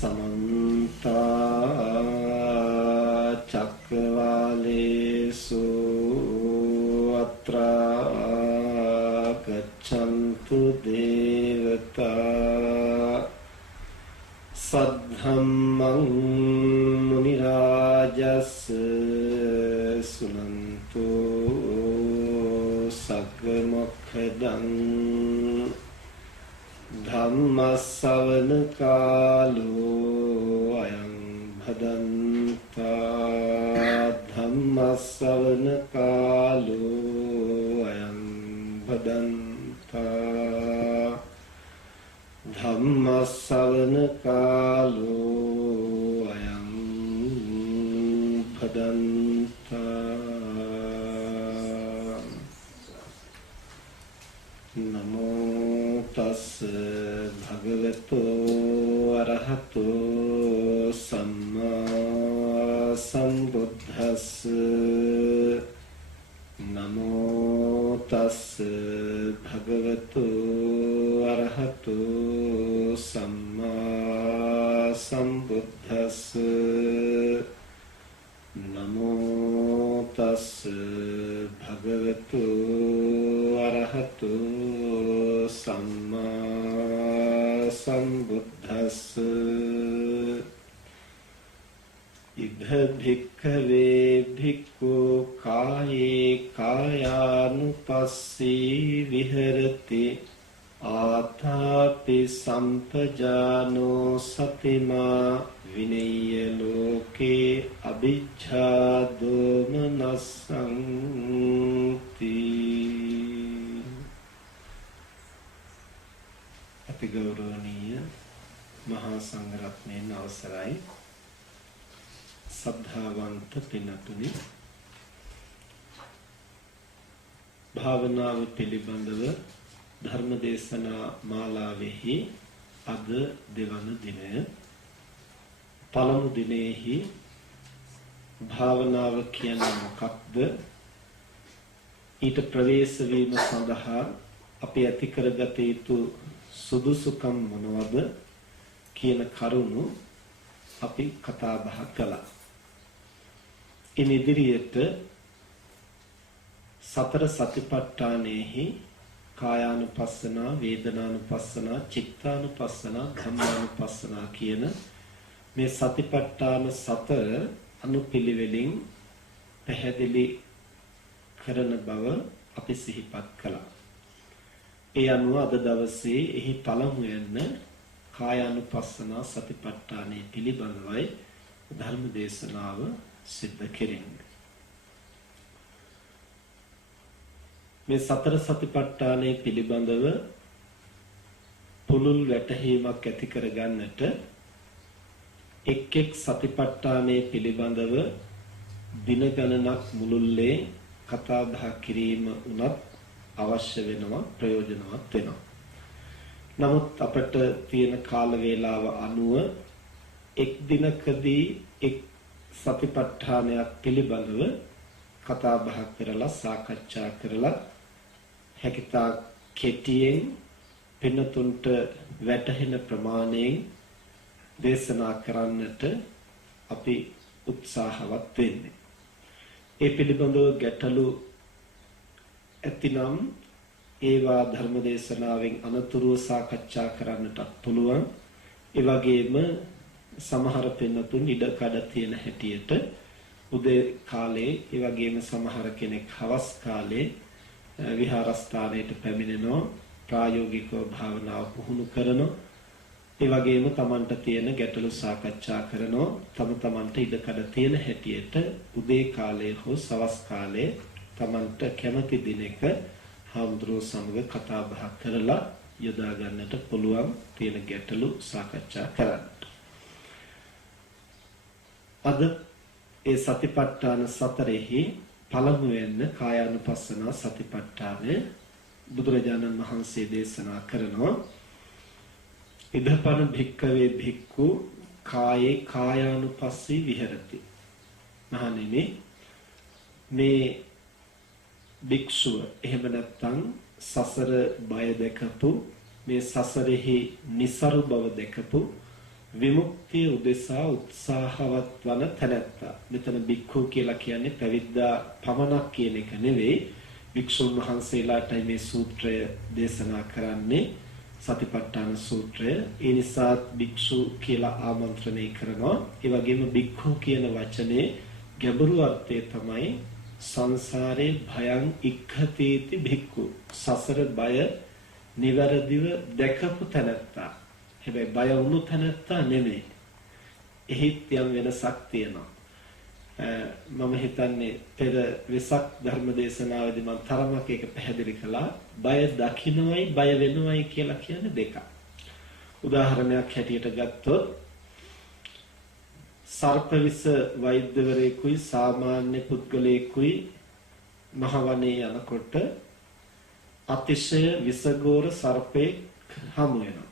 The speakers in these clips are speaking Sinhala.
समन्ता चक्रवालेषु अत्रा गच्छन्तु देवता सद्धम्मं मुनिराजस्य सुनन्तु सक्कमोक्खदं धम्मश्रवण कालो अयं भदन्ता धम्मश्रवण कालो अयं भदन्ता धम्मश्रवण कालो अयं भदन्ता नमो तस् भगवतो अरहतो सम्मा सम्बुद्धस्स नमो तस् भगवतो अरहतो सम्मा सम्बुद्धस्स नमो तस् भगवतो अरहतो सम्मा सम्बुद्धस्स इध भिक्खवे भिक्खु काये कायानुपस्सी विहरति आतापि संपजानो सतिमा विनय्य लोके अभिज्ञा दोमनस्सन्ति अति गौरवनीय महा संඝරත්නයන් අවසරයි සද්ධාවන්ත පින්තුනි භාවනාව පිළිබඳව ධර්ම දේශනා මාලාවෙහි අද දෙවන දිනය පළමු දිනෙහි භාවනාව කියන්නේ මොකක්ද ඊට ප්‍රවේශ වීම සඳහා අපි ඇති කරගත යුතු සුදුසුකම් මොනවද කියන කරුණු අපි කතා බහ කළා. ඉන් ඉදිරියට සතර සතිපට්ඨානෙහි කායානුපස්සනා, වේදනානුපස්සනා, චිත්තානුපස්සනා, ධම්මානුපස්සනා කියන මේ සතිපට්ඨාන සතර අනුපිළිවෙලින් පැහැදිලි කරන බව අපි සිහිපත් කළා. ඒ අනුව අද දවසේ එහි පළමුවෙන් කායානුපස්සනා සතිපට්ඨානයේ පිළිබඳවයි ධර්ම දේශනාව සිද්ධ කෙරෙන්නේ. මේ සතර සතිපට්ඨානයේ පිළිබඳව පුළුල් වැටහීමක් ඇති කරගන්නට එක් එක් සතිපට්ඨානයේ පිළිබඳව දින ගණනක් මුළුල්ලේ කතා බහ කිරීම උනත් අවශ්‍ය වෙනවා ප්‍රයෝජනවත් වෙනවා. නමුත් අපට තියෙන කාල වේලාව අනුව එක් දිනකදී එක් සතිපට්ඨානයක් පිළිබඳව කතා බහ කරලා සාකච්ඡා කරලා හැකිතා කෙටියෙන් පින්නතුන්ට වැටහෙන ප්‍රමාණයෙන් දේශනා කරන්නට අපි උත්සාහවත් වෙන්නේ. ඒ පිළිබඳව ගැටලු ඇතිනම් ඒවා ධර්ම දේශනාවෙන් අනතුරුව සාකච්ඡා කරන්නට පුළුවන්. ඒ වගේම සමහර පින්නතුන් ඉඩ කඩ තියෙන හැටියට උදේ කාලේ ඒ වගේම සමහර කෙනෙක් හවස් කාලේ විහාරස්ථානයට පැමිණෙනවා ප්‍රායෝගිකව භාවනාව පුහුණු කරනවා. ඒ වගේම Tamanට තියෙන ගැටලු සාකච්ඡා කරනවා. Tamanට ඉඩ කඩ තියෙන හැටියට උදේ කාලේ හෝ සවස් කාලේ Tamanට කැමති දිනක හාමුදුරුවෝ සමග කතා බහ කරලා යොදා ගන්නට පුළුවන් තියෙන ගැටලු සාකච්ඡා කරන්න. අද ඒ සතිපට්ඨාන සතරෙහි පළමුවෙන් කායානුපස්සනා සතිපට්ඨානය බුදුරජාණන් වහන්සේ දේශනා කරනවා. ඉදපන භික්කවේ භික්ඛු කායේ කායානුපස්සී විහෙරති. මහණෙනි මේ භික්ෂුව එහෙම නැත්නම් සසර බය දැකපු මේ සසරෙහි નિසරු බව දැකපු විමුක්තිය උදෙසා උත්සාහවත් වන තැනැත්තා. මෙතන භික්ඛු කියලා කියන්නේ පැවිද්දා පමණක් කියන එක නෙවෙයි. භික්ෂුන් වහන්සේලාටයි මේ සූත්‍රය දේශනා කරන්නේ. සතිපට්ඨාන සූත්‍රය. ඒ නිසා භික්ෂු කියලා ආමන්ත්‍රණය කරනවා. ඒ වගේම භික්ඛු කියන වචනේ ගැඹුරු අර්ථය තමයි සංසාරේ භයං ඉක්ඛතේති භික්ඛු. සසර බය නිවැරදිව දැකපු තැනැත්තා. හැබැයි බය වුණු තැනැත්තා නෙමෙයි. එහිත් යම් වෙනසක් තියෙනවා. මම හිතන්නේ පෙර වෙසක් ධර්ම දේශනාවේදී මම තරමක් ඒක පැහැදිලි කළා. බය දකින්නයි බය වෙනවයි කියලා කියන්නේ දෙකක්. උදාහරණයක් හැටියට ගත්තොත් සර්පවිස වෛද්‍යවරයෙකුයි සාමාන්‍ය පුද්ගලයෙකුයි මහවනේ යනකොට අතිශය විසගෝර සර්පෙක් හමු වෙනවා.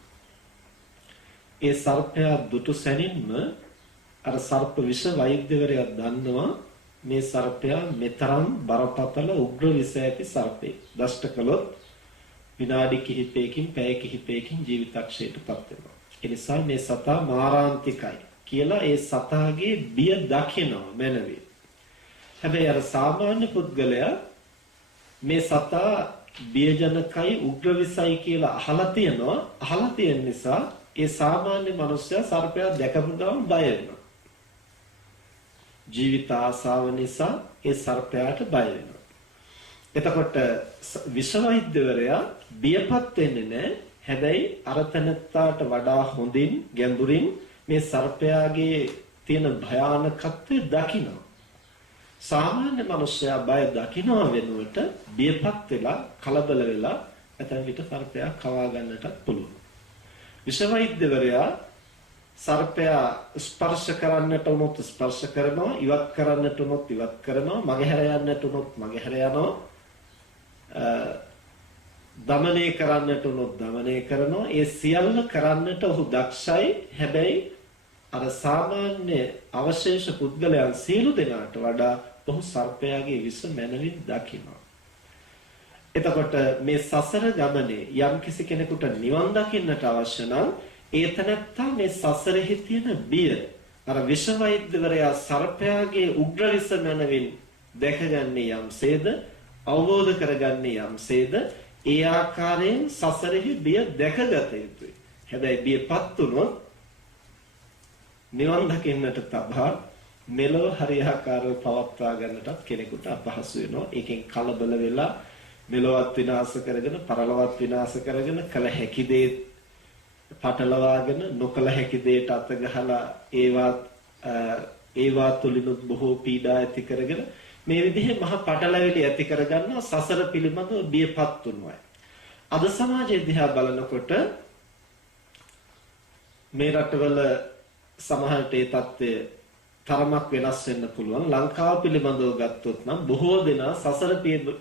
ඒ සර්පයා දුටු සැනින්ම අර සර්ප විෂ වෛද්‍යවරයා දන්නවා මේ සර්පයා මෙතරම් බරපතල උග්‍ර විෂ ඇති සර්පෙක්. දෂ්ට කළොත් විනාඩි කිහිපයකින් පැය කිහිපයකින් ජීවිතක්ෂයටපත් වෙනවා. ඒ නිසා මේ සතා මාරාන්තිකයි කියලා ඒ සතාගේ බිය දකිනවා මැනවි. හැබැයි අර සාමාන්‍ය පුද්ගලයා මේ සතා බියජනකයි උග්‍ර විෂයි කියලා අහලා තියෙනවා. අහලා තියෙන නිසා ඒ සාමාන්‍ය මිනිස්සයා සර්පයා දැකපු ගමන් බය වෙනවා. ජීවිත ආසාව නිසා ඒ සර්පයාට බය වෙනවා. එතකොට විෂ වෛද්‍යවරයා බියපත් වෙන්නේ නැහැ. හැබැයි අර තැනත්තාට වඩා හොඳින් ගැඹුරින් මේ සර්පයාගේ තියෙන භයානකත්වය දකිනවා. සාමාන්‍ය මිනිස්සයා බය දකිනවා වෙනුවට බියපත් වෙලා කලබල වෙලා ඇතැම් විට සර්පයා කවා ගන්නටත් පුළුවන්. විෂ වෛද්‍යවරයා සර්පයා ස්පර්ශ කරන්නට උනොත් ස්පර්ශ කරනවා, ඉවත් කරන්නට උනොත් ඉවත් කරනවා, මගහැර යන්නට උනොත් මගහැර යනවා, දමනය කරන්නට උනොත් දමනය කරනවා. ඒ සියල්ල කරන්නට ඔහු දක්ෂයි. හැබැයි අර සාමාන්‍ය අවශේෂ පුද්ගලයන් සියලු දෙනාට වඩා ඔහු සර්පයාගේ විෂ මැනවින් දකිනවා. එතකොට මේ සසර ගමනේ යම් කිසි කෙනෙකුට නිවන් දකින්නට අවශ්‍ය නම් ඒ තැනත්තා මේ සසරෙහි තියෙන බිය අර විෂ වෛද්‍යවරයා සර්පයාගේ උග්‍ර විෂ මැනවින් දැකගන්නේ යම්සේද, අවබෝධ කරගන්නේ යම්සේද, ඒ ආකාරයෙන් සසරෙහි බිය දැකගත යුතුයි. හැබැයි බියපත් වුණොත් නිවන් දකින්නට තබා මෙලොව හරියාකාරව පවත්වා ගන්නටත් කෙනෙකුට අපහසු වෙනවා. ඒකෙන් කලබල වෙලා මෙලොවත් විනාශ කරගෙන පරලොවත් විනාශ කරගෙන කල හැකි දේ පටලවාගෙන නොකල හැකි දේට අත ගහලා ඒවා තුලිනුත් බොහෝ පීඩා ඇති කරගෙන මේ විදිහේ මහ පටලැවිලි ඇති කරගන්නවා සසර පිළිබඳව බියපත් වුණායි. අද සමාජයේ දිහා බලනකොට මේ රටවල සමහරට ඒ தත්ත්වය තරමක් වෙනස් වෙන්න පුළුවන්. ලංකාව පිළිබඳව ගත්තොත් නම් බොහෝ දෙනා සසර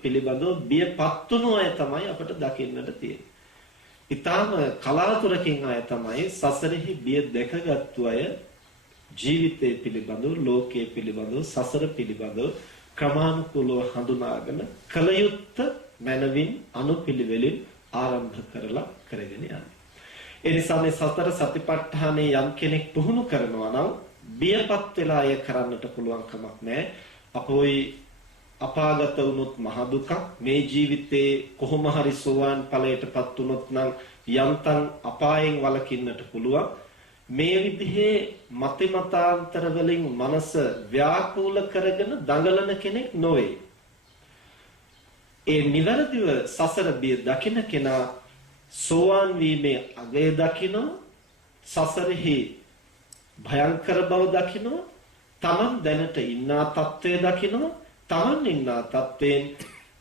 පිළිබඳව බියපත් වුණු අය තමයි අපිට දකින්නට තියෙන්නේ. ඊටාම කලාතුරකින් අය තමයි සසරෙහි බිය දැකගත්තු අය ජීවිතය පිළිබඳව, ලෝකයේ පිළිබඳව, සසර පිළිබඳව ක්‍රමානුකූලව හඳුනාගෙන කලයුත්ත මනවින් අනුපිළිවෙලින් ආරම්භ කරලා කරගෙන යන්නේ. ඒ නිසා මේ සතර සතිපට්ඨානයේ යම් කෙනෙක් පුහුණු කරනවා නම් බියපත් වෙලා අය කරන්නට පුළුවන් කමක් නැහැ. අපෝයි අපාගත වුණොත් මහ දුකක්. මේ ජීවිතේ කොහොම හරි සෝවාන් ඵලයටපත් වුණොත් නම් යම්තන් අපායෙන් වළකින්නට පුළුවන්. මේ විදිහේ මතිමතාන්තර වලින් මනස ව්‍යාකූල කරගෙන දඟලන කෙනෙක් නොවේ. ඒ නිවැරදිව සසර බිය දකින කෙනා සෝවාන් වීමේ අගය දකිනවා. සසරෙහි භයංකර බව දකිනවා. තමන් දැනට ඉන්නා තත්ත්වය දකිනවා. තමන් ඉන්නා තත්ත්වයෙන්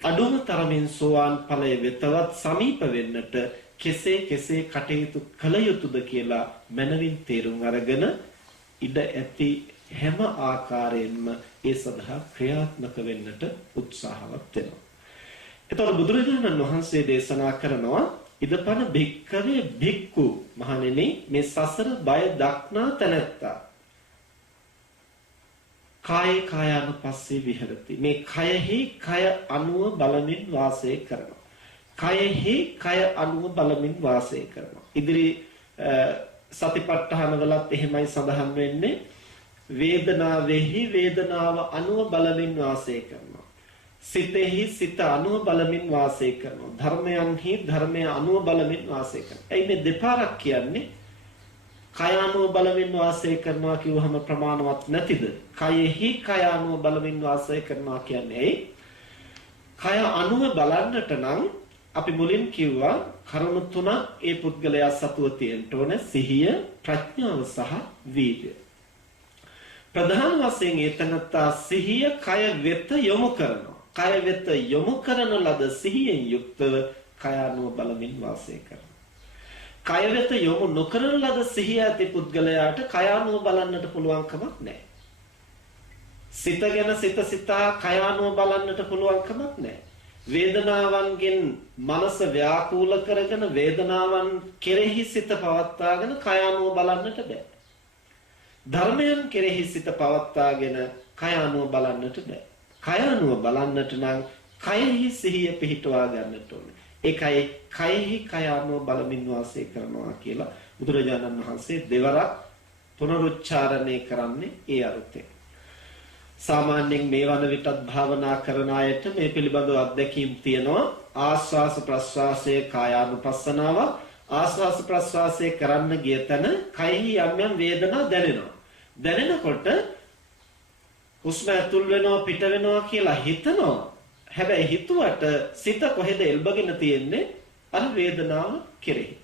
අඩුම තරමින් සෝවාන් ඵලය වෙතවත් සමීප වෙන්නට කෙසේ කටයුතු කළ යුතුද කියලා මනවින් තේරුම් අරගෙන ඉඩ ඇති හැම ආකාරයෙන්ම ඒ සඳහා ක්‍රියාත්මක වෙන්නට උත්සාහවත් වෙනවා. එතකොට බුදුරජාණන් වහන්සේ දේශනා කරනවා ඉදපන භික්ඛවේ භික්ඛු මහණෙනි මේ සසර බය දක්නා තැනැත්තා කායේ කායානුපස්සී විහෙරති. මේ කයෙහි කය අනුව බලමින් වාසය කරනවා. කයෙහි කය අනුව බලමින් වාසය කරනවා. ඉදිරි සතිපට්ඨාන වලත් එහෙමයි සඳහන් වෙන්නේ. වේදනාවෙහි වේදනාව අනුව බලමින් වාසය කරනවා. සිතෙහි සිත අනුව බලමින් වාසය කරනවා. ධර්මයන්හි ධර්මය අනුව බලමින් වාසය කරනවා. එයි මේ දෙපාරක් කියන්නේ කය අනුව බලමින් වාසය කරනවා කිව්වහම ප්‍රමාණවත් නැතිද? කයෙහි කය අනුව බලමින් වාසය කරනවා කියන්නේ කය අනුව බලන්නට නම් අපි මුලින් කිව්වා කරුණු තුනක් ඒ පුද්ගලයා සතුව තියෙන්න ඕනේ. සිහිය, ප්‍රඥාව සහ වීර්යය. ප්‍රධාන වශයෙන් ඒතනත්තා සිහිය කය වෙත යොමු කරනවා. කය වෙත යොමු කරන ලද සිහියෙන් යුක්තව කය අනුව බලමින් වාසය කරනවා. කය වෙත යොමු නොකරන ලද සිහිය ඇති පුද්ගලයාට කය අනුව බලන්නට පුළුවන් කමක් නැහැ. සිත ගැන සිත සිතා කය අනුව බලන්නට පුළුවන් කමක් නැහැ. වේදනාවන්ගෙන් මනස ව්‍යාකූල කරගෙන වේදනාවන් කෙරෙහි සිත පවත්වාගෙන කය අනුව බලන්නට බෑ. ධර්මයන් කෙරෙහි සිත පවත්වාගෙන කය අනුව බලන්නට බෑ. කය අනුව බලන්නට නම් කයෙහි සිහිය පිහිටවා ගන්නට ඕනේ. ඒකයි කයෙහි කය අනුව බලමින් වාසය කරනවා කියලා බුදුරජාණන් වහන්සේ දෙවරක් පුනරුච්චාරණය කරන්නේ ඒ අර්ථයෙන්. සාමාන්‍යයෙන් මේ වන විටත් භාවනා කරන අයට මේ පිළිබඳව අත්දැකීම් තියෙනවා. ආස්වාස ප්‍රස්වාසයේ කායානුපස්සනාව, ආස්වාස ප්‍රස්වාසයේ කරන්න ගිය තැන කයෙහි යම් යම් වේදනා දැනෙනවා. දැනෙනකොට හුස්ම ඇතුල් වෙනවා පිට වෙනවා කියලා හිතනවා. හැබැයි හිතුවට සිත කොහෙද එල්බගෙන තියෙන්නේ? අර වේදනාව කෙරෙහි.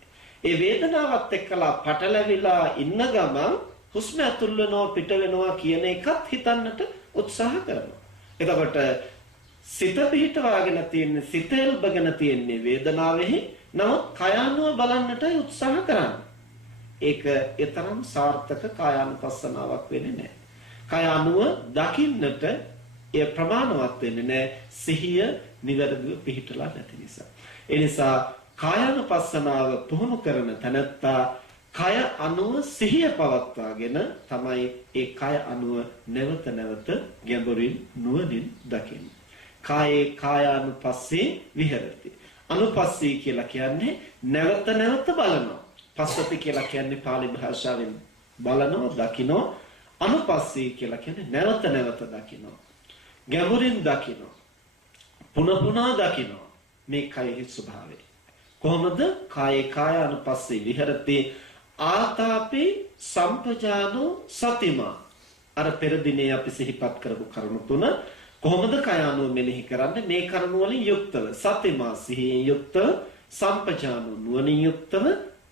ඒ වේදනාවත් එක්කලා පටලැවිලා ඉන්න ගමන් හුස්ම ඇතුල් වෙනවා පිට වෙනවා කියන එකත් හිතන්නට උත්සාහ කරනවා. එතකොට සිත පිහිටවාගෙන තියෙන්නේ, සිත එල්බගෙන තියෙන්නේ වේදනාවෙහි. නමුත් කයano බලන්නටයි උත්සාහ කරන්නේ. ඒක ඊතරම් සාර්ථක කායානුපස්සනාවක් වෙන්නේ නැහැ. කයano දකින්නට ඒ ප්‍රමාණවත් වෙන්නේ නැහැ. සිහිය නිවැරදිව පිහිටලා නැති නිසා. ඒ නිසා කායානුපස්සනාව පුහුණු කරන තැනැත්තා කය අනුව සිහිය පවත්වාගෙන තමයි ඒ කය අනුව නැවත නැවත ගැඹුරින් නුවණින් දකින්නේ. කායේ කායානුපස්සේ විහෙරති. අනුපස්සී කියලා කියන්නේ නැවත නැවත බලනවා. පස්සති කියලා කියන්නේ පාලි භාෂාවෙන් බලනවා, දකිනවා. අනුපස්සී කියලා කියන්නේ නැවත නැවත දකිනවා. ගැඹුරින් දකිනවා. පුන පුනා දකිනවා. මේ කයෙහි ස්වභාවය. කොහොමද? කායේ කායානුපස්සේ විහෙරති. ආතාපි සම්පජානෝ සතිමා. අර පෙර දිනේ අපි සිහිපත් කරපු කරුණු තුන කොහොමද කය අනුව මෙනෙහි කරන්නේ? මේ කරුණු වලින් යුක්තව සතිමා සිහියෙන් යුක්තව, සම්පජානෝ නුවණින් යුක්තව,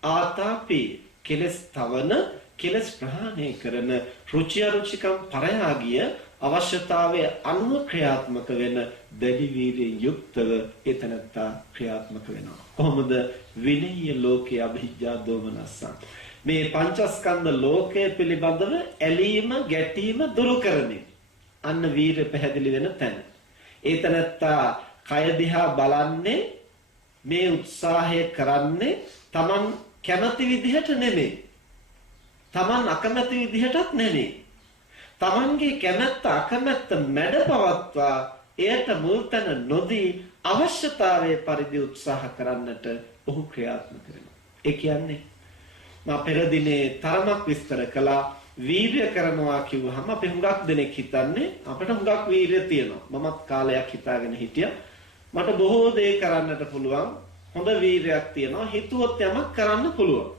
ආතාපි කෙලස් තවන, කෙලස් ප්‍රහාණය කරන, රුචි අරුචිකම් පරයාගිය අවශ්‍යතාවයේ අනුව ක්‍රියාත්මක වෙන දැඩි වීර්යයෙන් යුක්තව එතනත්තා ක්‍රියාත්මක වෙනවා. කොහොමද? විනීය ලෝකයේ අභිජ්ජා දෝමනස්සා. මේ පංචස්කන්ධ ලෝකයේ පිළිබඳව ඇලීම ගැටීම දුරු කරන්නේ අන්න වීර්ය පැහැදිලි වෙන තැන. එතනත්තා කය දිහා බලන්නේ, මේ උත්සාහය කරන්නේ Taman කැමති විදිහට නෙමෙයි. Taman අකමැති විදිහටත් නෙමෙයි. Tamanගේ කැමැත්ත අකමැත්ත මැඩපවත්වා එයට මුල්තැන නොදී අවශ්‍යතාවයේ පරිදි උත්සාහ කරන්නට ඔහු ක්‍රියාත්මක වෙනවා. ඒ කියන්නේ මා පෙර දිනේ තරමක් විස්තර කළා. වීර්ය කරනවා කිව්වහම අපි හුඟක් දෙනෙක් හිතන්නේ අපිට හුඟක් වීර්ය තියෙනවා. මමත් කාලයක් හිතාගෙන හිටියා මට බොහෝ දේ කරන්නට පුළුවන්, හොඳ වීර්යයක් තියෙනවා, හිතුවොත් යමක් කරන්න පුළුවන්.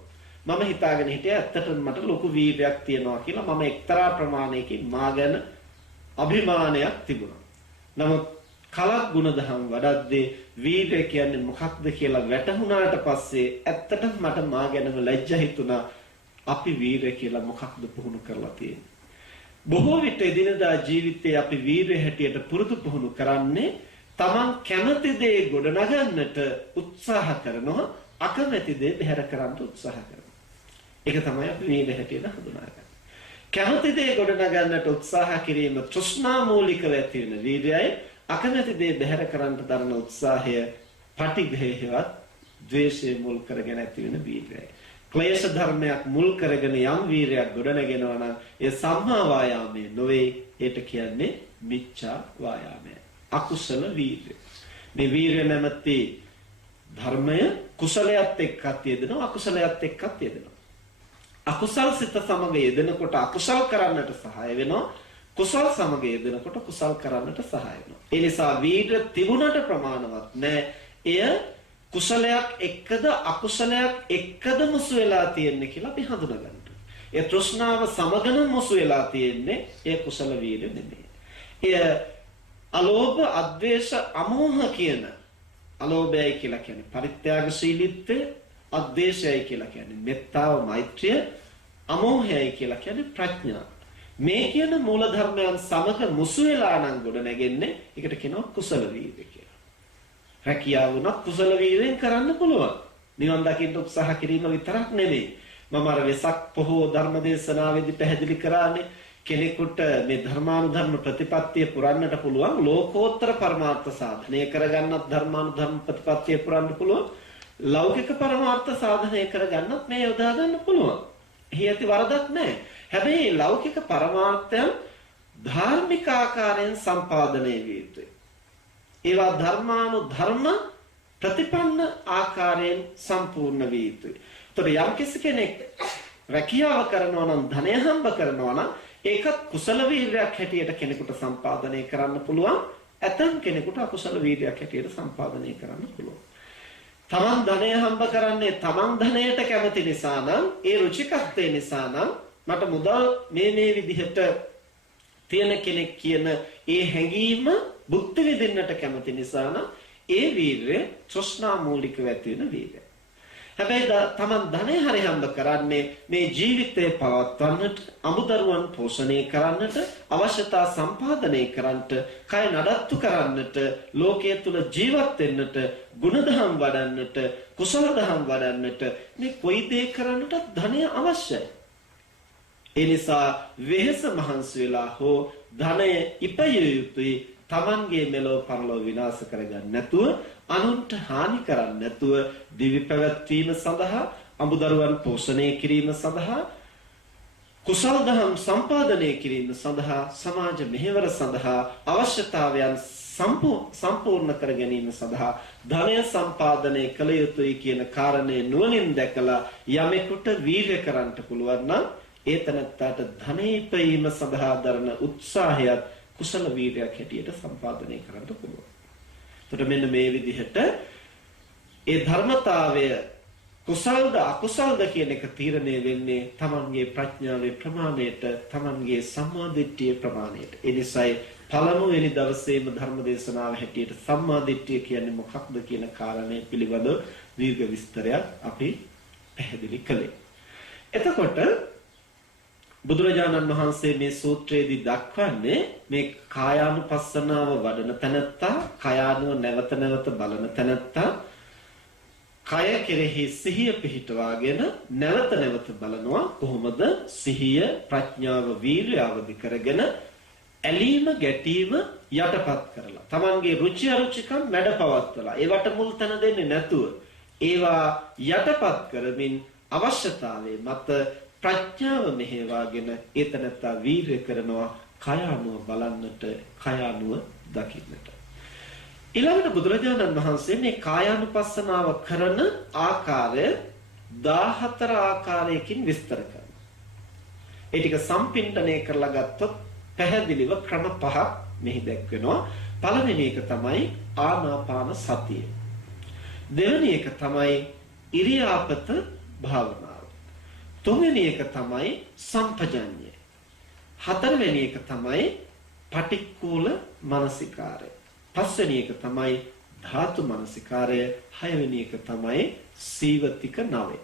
මම හිතාගෙන හිටියා ඇත්තටම මට ලොකු වීර්යයක් තියෙනවා කියලා. මම එක්තරා ප්‍රමාණයකින් මා ගැන අභිමානයක් තිබුණා. නමුත් කලක් ගුණධම් වඩද්දී වීර්ය කියන්නේ මොකක්ද කියලා වැටහුණාට පස්සේ ඇත්තටම මට මා ගැනම ලැජ්ජා හිතුණා. අපි වීර්ය කියලා මොකක්ද පුහුණු කරලා තියෙන්නේ? බොහෝ විට එදිනදා ජීවිතයේ අපි වීර්ය හැටියට පුරුදු පුහුණු කරන්නේ Taman කැමති දේ ගොඩනගන්නට උත්සාහ කරනවා, අකමැති දේ බැහැර කරන්න උත්සාහ කරනවා. ඒක තමයි අපි වීර්ය හැටියට හඳුනාගන්නේ. කැමති දේ ගොඩනගන්නට උත්සාහ කිරීම තෘෂ්ණා මූලිකව ඇති වෙන වීර්යයයි, අකමැති දේ බැහැර කරන්න දරන උත්සාහය පටිඝයවත් ද්වේෂය මුල් කරගෙන ඇති වෙන වීර්යයයි. ක්ලේශ ධර්මයක් මුල් කරගෙන යම් වීරයක් ගොඩනගෙනවා නම් ඒ සම්මා වායාමයේ නොවේ. ඒට කියන්නේ මිච්ඡා වායාමය. අකුසල වීර්ය. මේ වීර්ය නැමැති ධර්මය කුසලයට එක්කත් යෙදෙනවා, අකුසලයට එක්කත් යෙදෙනවා. අකුසල් සිත සමග යෙදෙනකොට අකුසල් කරන්නට සහාය වෙනවා. කුසල් සමග යෙදෙනකොට කුසල් කරන්නට සහාය වෙනවා. ඒ නිසා වීර්ය තිබුණට ප්‍රමාණවත් නැහැ. එය කුසලයක් එක්කද අකුසලයක් එක්කද මුසු වෙලා තියෙන්නේ කියලා අපි හඳුනගන්න. ඒ තෘෂ්ණාව සමගන මුසු වෙලා තියෙන්නේ ඒ කුසල වීර්ය නෙමෙයි. එය අලෝභ, අද්වේෂ, අමෝහ කියන අලෝභයයි කියලා කියන්නේ පරිත්‍යාගශීලීත්වය, අද්වේෂයයි කියලා කියන්නේ මෙත්තාව, මෛත්‍රිය, අමෝහයයි කියලා කියන්නේ ප්‍රඥාව. මේ කියන මූල ධර්මයන් සමග මුසු වෙලා නම් ගොඩ නැගෙන්නේ ඒකට කියනවා කුසල වීර්ය කියලා. රැකියාව උනත් කුසල වීර්යෙන් කරන්න පුළුවන්. නිවන් දකින්න උත්සාහ කිරීම විතරක් නෙමෙයි. මම අර වෙසක් පොහෝ ධර්ම දේශනාවේදී පැහැදිලි කරානේ කෙනෙකුට මේ ධර්මානුධර්ම ප්‍රතිපත්තිය පුරන්නට පුළුවන්, ලෝකෝත්තර පරමාර්ථ සාධනය කරගන්නත් ධර්මානුධර්ම ප්‍රතිපත්තිය පුරන්න පුළුවන්, ලෞකික පරමාර්ථ සාධනය කරගන්නත් මේ යොදා ගන්න පුළුවන්. එහි ඇති වරදක් නැහැ. හැබැයි ලෞකික පරමාර්ථයන් ධාර්මික ආකාරයෙන් සම්පාදනය විය යුතුයි. ඒවා ධර්මානුධර්ම ප්‍රතිපන්න ආකාරයෙන් සම්පූර්ණ විය යුතුයි. යම් කෙනෙක් රැකියාව කරනවා නම්, ධනය හම්බ කරනවා නම් ඒකත් කුසල වීර්යයක් හැටියට කෙනෙකුට සම්පාදනය කරන්න පුළුවන්. ඇතම් කෙනෙකුට අකුසල වීර්යයක් හැටියට සම්පාදනය කරන්න පුළුවන්. තමන් ධනය හම්බ කරන්නේ තමන් ධනයට කැමති නිසා නම්, ඒ රුචිකත්වය නිසා නම්, මට මුදල් මේ විදිහට තියෙන කෙනෙක් කියන ඒ හැඟීම භුක්ති විඳින්නට කැමති නිසා නම් ඒ වීර්යය තෘෂ්ණා මූලිකව ඇති වෙන වීර්යය. හැබැයි තමන් ධනය හරි හම්බ කරන්නේ මේ ජීවිතය පවත්වන්නට, අමුදරුවන් පෝෂණය කරන්නට, අවශ්‍යතා සම්පාදනය කරන්නට, කය නඩත්තු කරන්නට, ලෝකයේ තුල ජීවත් වෙන්නට, ගුණධම් වඩන්නට, කුසල දහම් වඩන්නට, මේ කොයි දේ කරන්නට ධනය අවශ්‍යයි. ඒ නිසා වෙහෙස මහන්සි වෙලා හෝ ධනය ඉපිය යුතුයි. තමන්ගේ මෙලොව පරලොව විනාශ කරගන්න නැතුව, අනුන්ට හානි කරන්න නැතුව, දිවි පැවැත්වීම සඳහා, අමුදරුවන් පෝෂණය කිරීම සඳහා, කුසල දහම් සම්පාදනය කිරීම සඳහා, සමාජ මෙහෙවර සඳහා අවශ්‍යතාවයන් සම්පූර්ණ කර ගැනීම සඳහා ධනය සම්පාදනය කළ යුතුයි කියන කාරණය නුවණින් දැකලා යමෙකුට වීර්ය කරන්නට පුළුවන් නම් ඒ තනත්තාට ධනෙ ඉපීම සඳහා දරන උත්සාහයත් කුසල වීර්යයක් හැටියට සම්පාදනය කරන්න පුළුවන්. එතකොට මෙන්න මේ විදිහට ඒ ධර්මතාවය කුසල්ද අකුසල්ද කියන එක තීරණය වෙන්නේ තමන්ගේ ප්‍රඥාවේ ප්‍රමාණයට, තමන්ගේ සම්මාදිට්ඨියේ ප්‍රමාණයට. ඒ නිසායි පළමුවෙනි දවසේම ධර්ම දේශනාව හැටියට සම්මාදිට්ඨිය කියන්නේ මොකක්ද කියන කාරණය පිළිබඳව දීර්ඝ විස්තරයක් අපි පැහැදිලි කළේ. එතකොට බුදුරජාණන් වහන්සේ මේ සූත්‍රයේදී දක්වන්නේ මේ කායානුපස්සනාව වඩන තැනැත්තා, කයානුව නැවත නැවත බලන තැනැත්තා, කය කෙරෙහි සිහිය පිහිටවාගෙන නැවත නැවත බලනවා. කොහොමද සිහිය, ප්‍රඥාව, වීර්යය අවදි කරගෙන ඇලීම ගැටීම යටපත් කරලා, Tamanගේ රුචි අරුචිකම් මැඩපවත්වලා, ඒවට මුල් තැන දෙන්නේ නැතුව ඒවා යටපත් කරමින් අවශ්‍යතාවයේ මත ප්‍රඥාව මෙහෙවාගෙන ඒතනත්තා වීර්ය කරනවා කය අනුව බලන්නට, කය අනුව දකින්නට. ඊළඟට බුදුරජාණන් වහන්සේ මේ කායානුපස්සනාව කරන ආකාරය 14 ආකාරයකින් විස්තර කරනවා. ඒ ටික සම්පින්ඩණය කරලා ගත්තොත් පැහැදිලිව ක්‍රම පහක් මෙහි දැක්වෙනවා. පළවෙනි එක තමයි ආනාපාන සතිය. දෙවෙනි එක තමයි ඉරියාපත භාවනාව. තුන්වෙනි එක තමයි සම්පජඤ්ඤය. හතරවෙනි එක තමයි පටික්කුල මනසිකාරය. පස්වෙනි එක තමයි ධාතු මනසිකාරය. හයවෙනි එක තමයි සීවතික නවය.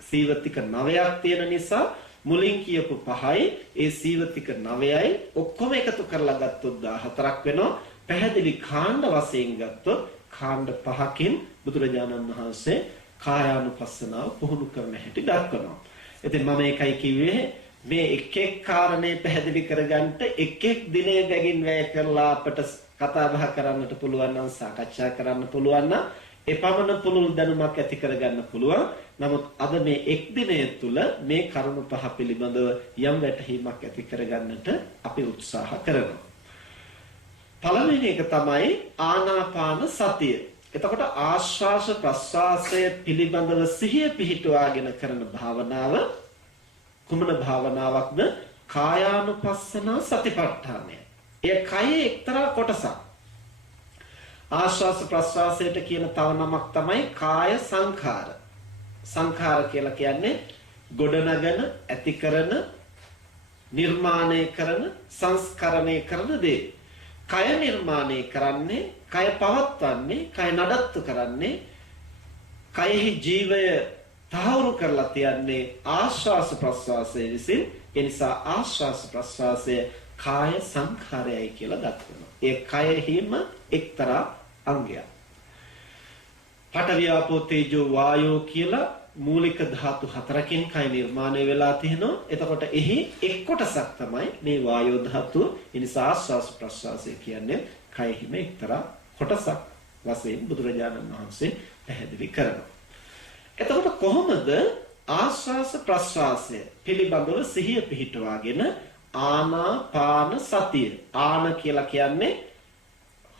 සීවතික නවයක් තියෙන නිසා මුලින් කියපු පහයි ඒ සීවතික නවයයි ඔක්කොම එකතු කරලා ගත්තොත් 14ක් වෙනවා. පැහැදිලි කාණ්ඩ වශයෙන් ගත්තොත් කාණ්ඩ පහකින් බුදුරජාණන් වහන්සේ කායානුපස්සනාව පුහුණු කරන හැටි දක්වනවා. ඉතින් මම ඒකයි කිව්වේ මේ එක් එක් කාරණේ පැහැදිලි කරගන්න එක් එක් දිනේ බැගින් වැය කරලා අපට කතා බහ කරන්නට පුළුවන් නම්, සාකච්ඡා කරන්න පුළුවන් නම් එපමණ පුළුල් දැනුමක් ඇති කරගන්න පුළුවන්. නමුත් අද මේ එක් දිනය තුල මේ කරුණු පහ පිළිබඳව යම් වැටහීමක් ඇති කරගන්නට අපි උත්සාහ කරනවා. පළවෙනි එක තමයි ආනාපාන සතිය. එතකොට ආශ්වාස ප්‍රශ්වාසය පිළිබඳව සිහිය පිහිටුවාගෙන කරන භාවනාව කුමන භාවනාවක්ද? කායානුපස්සනා සතිපට්ඨානය. ඒ කයේ එක්තරා කොටසක්. ආශ්වාස ප්‍රශ්වාසයට කියන තව නමක් තමයි කාය සංඛාර. සංඛාර කියලා කියන්නේ ගොඩනගන, ඇති කරන, නිර්මාණය කරන, සංස්කරණය කරන දේ. කය නිර්මාණය කරන්නේ, කය පවත්වන්නේ, කය නඩත්තු කරන්නේ, කයෙහි ජීවය තහවුරු කරලා තියන්නේ ආශ්වාස ප්‍රශ්වාසයේ විසින්. ඒ නිසා ආශ්වාස ප්‍රශ්වාසය කාය සංඛාරයයි කියලා දක්වනවා. ඒ කයෙහිම එක්තරා අංගයක්. පඨවි ආපෝ තේජෝ වායෝ කියලා මූලික ධාතු හතරකින් කය නිර්මාණය වෙලා තියෙනවා. එතකොට එහි එක් කොටසක් තමයි මේ වායෝ ධාතුව. ඒ නිසා ආශ්වාස ප්‍රශ්වාසය කියන්නේ කයෙහිම එක්තරා කොටසක් වශයෙන් බුදුරජාණන් වහන්සේ පැහැදිලි කරනවා. එතකොට කොහොමද ආශ්වාස ප්‍රශ්වාසය පිළිබඳව සිහිය පිහිටවාගෙන ආනාපාන සතිය? ආන කියලා කියන්නේ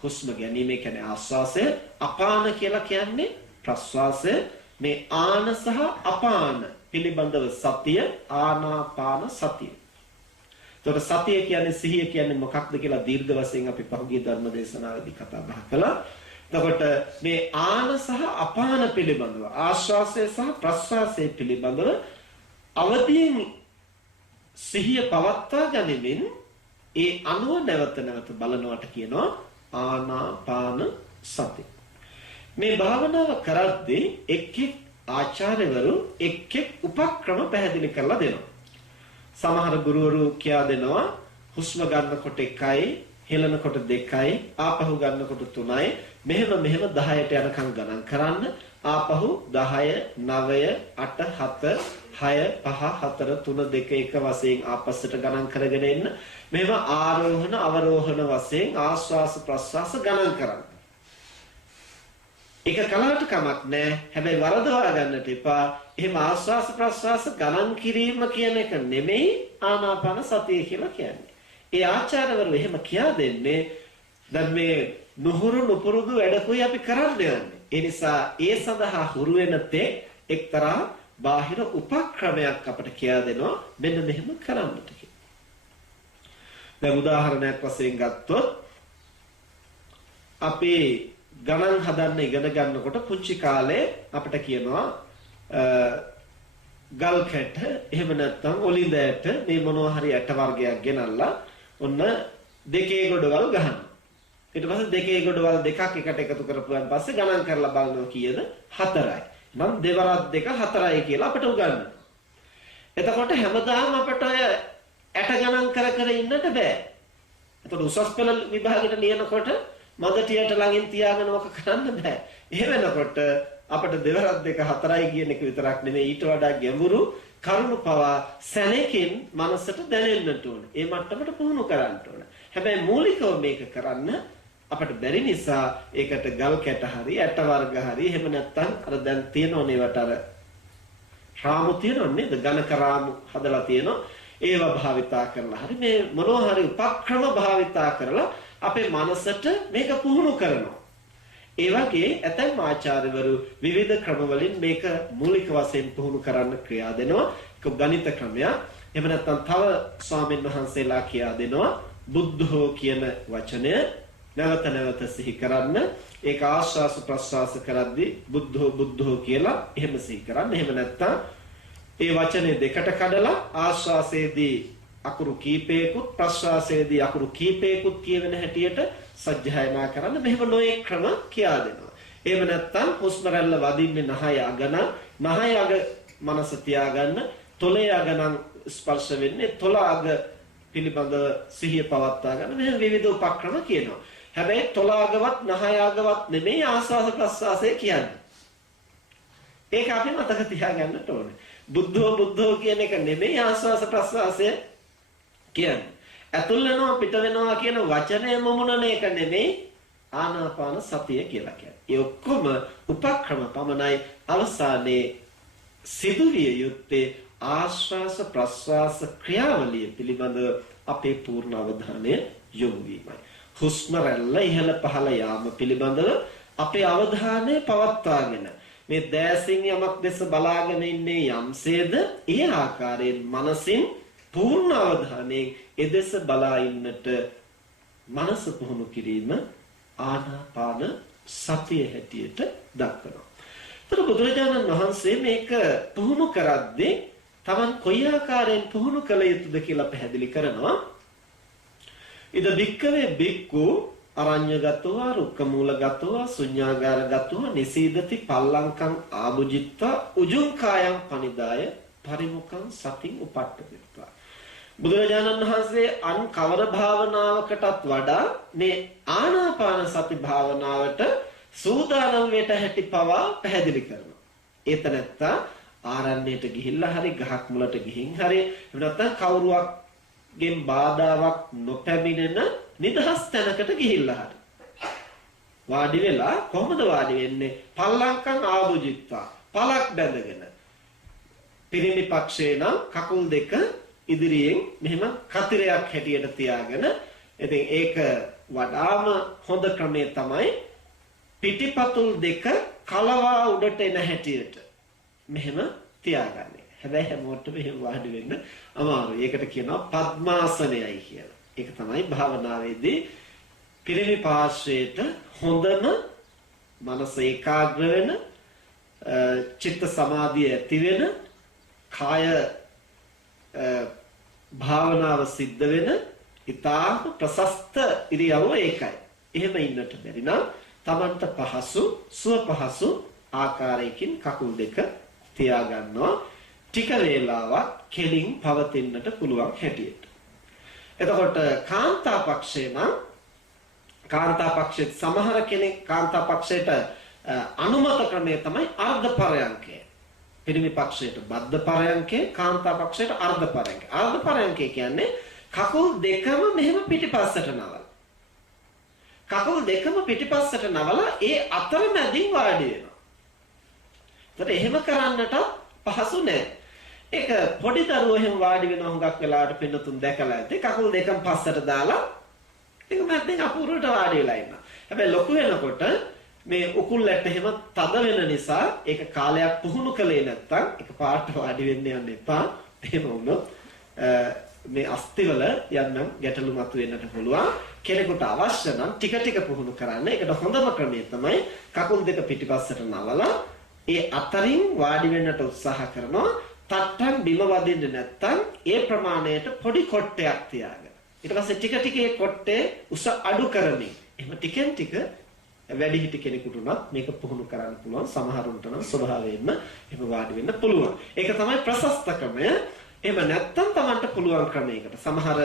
හුස්ම ගැනීම, කියන්නේ ආශ්වාසය. අපාන කියලා කියන්නේ ප්‍රශ්වාසය. මේ ආන සහ අපාන පිළිබඳව සතිය ආනාපාන සතිය. එතකොට සතිය කියන්නේ, සිහිය කියන්නේ මොකක්ද කියලා දීර්ඝ වශයෙන් අපි පහුගිය ධර්ම දේශනාවේදී කතා බහ කළා. එතකොට මේ ආන සහ අපාන පිළිබඳව, ආශ්වාසය සහ ප්‍රශ්වාසය පිළිබඳව අවදීන් සිහිය පවත්වා ගනිමින් ඒ අනුව නැවත නැවත බලනවට කියනවා ආනාපාන සති. මේ භාවනාව කරද්දී එක් එක් ආචාර්යවරු එක් එක් උපක්‍රම පැහැදිලි කරලා දෙනවා. සමහර ගුරුවරු කියා දෙනවා හුස්ම ගන්නකොට 1යි, හෙලනකොට 2යි, ආපහු ගන්නකොට 3යි, මෙහෙම 10ට යනකම් ගණන් කරන්න. ආපහු 10, 9, 8, 7, 6, 5, 4, 3, 2, 1 වශයෙන් ආපස්සට ගණන් කරගෙන එන්න. මෙහෙම ආරෝහණ අවරෝහණ වශයෙන් ආශ්වාස ප්‍රශ්වාස ගණන් කරන්න. ඒක කලකට කමක් නැහැ. හැබැයි වරදවා ගන්නට එපා. එහෙම ආශ්වාස ප්‍රශ්වාස ගණන් කිරීම කියන එක නෙමෙයි ආනාපාන සතිය කියලා කියන්නේ. ඒ ආචාර්යවරු එහෙම කියා දෙන්නේ දැන් මේ නුහුරු නුපුරුදු වැඩකුයි අපි කරන්න යන්නේ. ඒ නිසා ඒ සඳහා හුරු වෙන තේ එක්තරා බාහිර උපක්‍රමයක් අපට කියා දෙනවා මෙන්න මෙහෙම කරන්නට කියලා. දැන් උදාහරණයක් වශයෙන් ගත්තොත් අපි ගණන් හදන්න ඉගෙන ගන්නකොට පුංචි කාලේ අපිට කියනවා ගල් කැට එහෙම නැත්නම් ඔලිඳයට මේ මොනවා හරි ඇට වර්ගයක් ගෙනල්ලා ඔන්න දෙකේ ගොඩවල් ගහන්න. ඊට පස්සේ දෙකේ ගොඩවල් දෙකක් එකට එකතු කරපුවාන් පස්සේ ගණන් කරලා බලනවා කීයද? 4යි. නම් දෙවරක් 2 4යි කියලා අපිට උගන්වනවා. එතකොට හැමදාම අපිට ඔය ඇට ගණන් කර ඉන්නට බෑ. එතකොට උසස් පෙළ විභාගෙට ලියනකොට මගටියට ළඟින් තියාගෙන ඔක කරන්න බෑ. එහෙම වෙනකොට අපිට දෙවරක් 2 4යි කියන එක විතරක් නෙමෙයි ඊට වඩා ගැඹුරු කරුණු පවා සැනකින් මනසට දැනෙන්නට ඕන. ඒ මට්ටමට පුහුණු කරන්න ඕන. හැබැයි මූලිකව මේක කරන්න අපිට බැරි නිසා ඒකට ගල් කැට හරි ඇට වර්ග හරි එහෙම නැත්නම් අර දැන් තියෙනෝනේ වට අර රාමු තියෙනෝ නේද? ගණක රාමු හදලා තියෙනවා. ඒවා භාවිතා කරලා හරි මේ මොනවා හරි උපක්‍රම භාවිතා කරලා අපේ මනසට මේක පුහුණු කරනවා. ඒ වගේ ඇතැම් ආචාර්යවරු විවිධ ක්‍රම වලින් මේක මූලික වශයෙන් පුහුණු කරන්න ක්‍රියා දෙනවා. ගණිත ක්‍රමයක්. එහෙම නැත්නම් තව ස්වාමීන් වහන්සේලා කියා දෙනවා බුද්ධෝ කියන වචනය නැවත නැවත සිහි කරන්න. ඒක ආශ්වාස ප්‍රශ්වාස කරද්දී බුද්ධෝ කියලා එහෙම සිහි කරන්න. එහෙම නැත්නම් ඒ වචනේ දෙකට කඩලා ආශ්වාසයේදී අකුරු කීපයකුත් ප්‍රශ්වාසයේදී අකුරු කීපයකුත් කියවෙන හැටියට සජ්ජායනා කරන්න. මෙහෙම නොයෙක් ක්‍රම කියා දෙනවා. එහෙම නැත්නම් හුස්ම රැල්ල වදින්නේ නහය අග නම් නහය අග මනස තියාගන්න. තොලේ අග නම් ස්පර්ශ වෙන්නේ තොල අග පිළිබඳ සිහිය පවත්වා ගන්න. මෙහෙම විවිධ උපක්‍රම කියනවා. හැබැයි තොල අගවත් නහය අගවත් නෙමෙයි ආස්වාස ප්‍රස්වාසය කියන්නේ. ඒක අපි මතක තියාගන්නට ඕනේ. බුද්ධෝ කියන එක නෙමෙයි ආස්වාස ප්‍රස්වාසය කියන්නේ. ඇතුල් වෙනවා පිට වෙනවා කියන වචනය මොමුණන එක නෙමෙයි ආනාපාන සතිය කියලා කියන්නේ. ඒ ඔක්කොම උපක්‍රම පමණයි. අවසානයේ සිදුවිය යුත්තේ ආශ්වාස ප්‍රශ්වාස ක්‍රියාවලිය පිළිබඳ අපේ පූර්ණ අවධානය යොමු වීමයි. හුස්ම රැල්ල ඉහළ පහළ යාම පිළිබඳව අපේ අවධානය පවත්වාගෙන මේ දැසින් යමක් දැස බලාගෙන ඉන්නේ යම්සේද ඒ ආකාරයෙන් මනසින් පූර්ණ අවධානයෙන් එදෙස බලා ඉන්නට මනස පුහුණු කිරීම ආනාපාන සතිය හැටියට දක්වනවා. ඒතර බුදුරජාණන් වහන්සේ මේක පුහුණු කරද්දී Taman කොයි ආකාරයෙන් පුහුණු කළ යුතුද කියලා පැහැදිලි කරනවා. ඉද භික්ඛවේ භික්ඛු අරඤ්‍යගතෝ රුක්කමූලගතෝ ශුඤ්ඤාගාරගතෝ නිසීදති පල්ලංකං ආභුජිත්වා උජුං කායං පනිදාය පරිමුඛං සතින් උපට්ඨපිත්වා. බුදුරජාණන් වහන්සේ අන් කවර භාවනාවකටත් වඩා මේ ආනාපාන සති භාවනාවට සූදානම් වෙට හැටි පවා පැහැදිලි කරනවා. ඒත නැත්තා ආරණ්‍යයට ගිහිල්ලා හරි ගහක් මුලට ගිහින් හරි නැත්නම් කවුරුවක්ගෙන් බාධාවක් නොපැමිණෙන නිදහස් තැනකට ගිහිල්ලා හරි වාඩි වෙලා කොහොමද වාඩි වෙන්නේ? පල්ලංකම් ආභුජිත්වා පලක් බැඳගෙන. පිරිමි පක්ෂේ නම් කකුල් දෙක ඉදිරියෙන් මෙහෙම කතිරයක් හැටියට තියාගෙන. ඉතින් ඒක වඩාම හොඳ ක්‍රමය තමයි පිටිපතුල් දෙක කලවා උඩට එන හැටියට මෙහෙම තියාගන්නේ. හැබැයි හැමෝටම එහෙම වාඩි වෙන්න අමාරුයි. ඒකට කියනවා පద్මාසනයයි කියලා. ඒක තමයි භාවනාවේදී පිරිමි පාර්ශ්වයට හොඳම මනස ඒකාග්‍ර වෙන, චිත්ත සමාධිය ඇති වෙන, කාය භාවනාව සිද්ධ වෙන ඉතාම ප්‍රශස්ත ඉරියව්ව ඒකයි. එහෙම ඉන්නට බැරි නම් Tamanta පහසු, සුව පහසු ආකාරයකින් කකුල් දෙක තියා ගන්නවා. ටික වේලාවක් කෙලින් පවතින්නට පුළුවන් හැටියට. එතකොට කාන්තා පක්ෂේ නම් කාන්තා පක්ෂෙත් සමහර කෙනෙක් කාන්තා පක්ෂයට අනුමත ක්‍රමය තමයි අර්ධ පරයන්කය. පිරිමි පක්ෂයට බද්ධ පරයන්කය, කාන්තා පක්ෂයට අර්ධ පරයන්කය. අර්ධ පරයන්කය කියන්නේ කකුල් දෙකම මෙහෙම පිටිපස්සට නවලා. කකුල් දෙකම පිටිපස්සට නවලා ඒ අතරමැදින් වාඩි වෙනවා. ඒතර එහෙම කරන්නට පහසු නෑ. ඒක පොඩි දරුවෝ එහෙම වාඩි වෙනවා හුඟක් වෙලාවට පින්නතුන් දැකලා ඇති. කකුල් දෙකම පස්සට දාලා ඒක මැද්දෙන් අපූර්වට වාඩි වෙලා ඉන්නවා. හැබැයි ලොකු වෙනකොට මේ උකුල්ලට එහෙම තද වෙන නිසා ඒක කාලයක් පුහුණු කළේ නැත්තම් ඒක පාට වාඩි වෙන්න යන්න එපා. එහෙම වුණොත් මේ අස්තිවල යන්න ගැටලු මතුවෙන්නට පුළුවන්. කෙනෙකුට අවශ්‍ය නම් ටික ටික පුහුණු කරන්න. ඒකට හොඳම ක්‍රමය තමයි කකුල් දෙක පිටිපස්සට නවලා ඒ අතරින් වාඩි වෙන්නට උත්සාහ කරනවා. තට්ටන් බිම වදින්න නැත්තම් ඒ ප්‍රමාණයට පොඩි කොට්ටයක් තියාගෙන. ඊට පස්සේ ටික ටික ඒ කොට්ටේ උස අඩු කරමින් එහෙම ටිකෙන් ටික වැඩි හිටි කෙනෙකුට උනත් මේක පුහුණු කරන්න පුළුවන්. සමහරුන්ට නම් ස්වභාවයෙන්ම එහෙම වාඩි වෙන්න පුළුවන්. ඒක තමයි ප්‍රශස්ත ක්‍රමය. එහෙම නැත්තම් Tamanට පුළුවන් ක්‍රමයකට. සමහර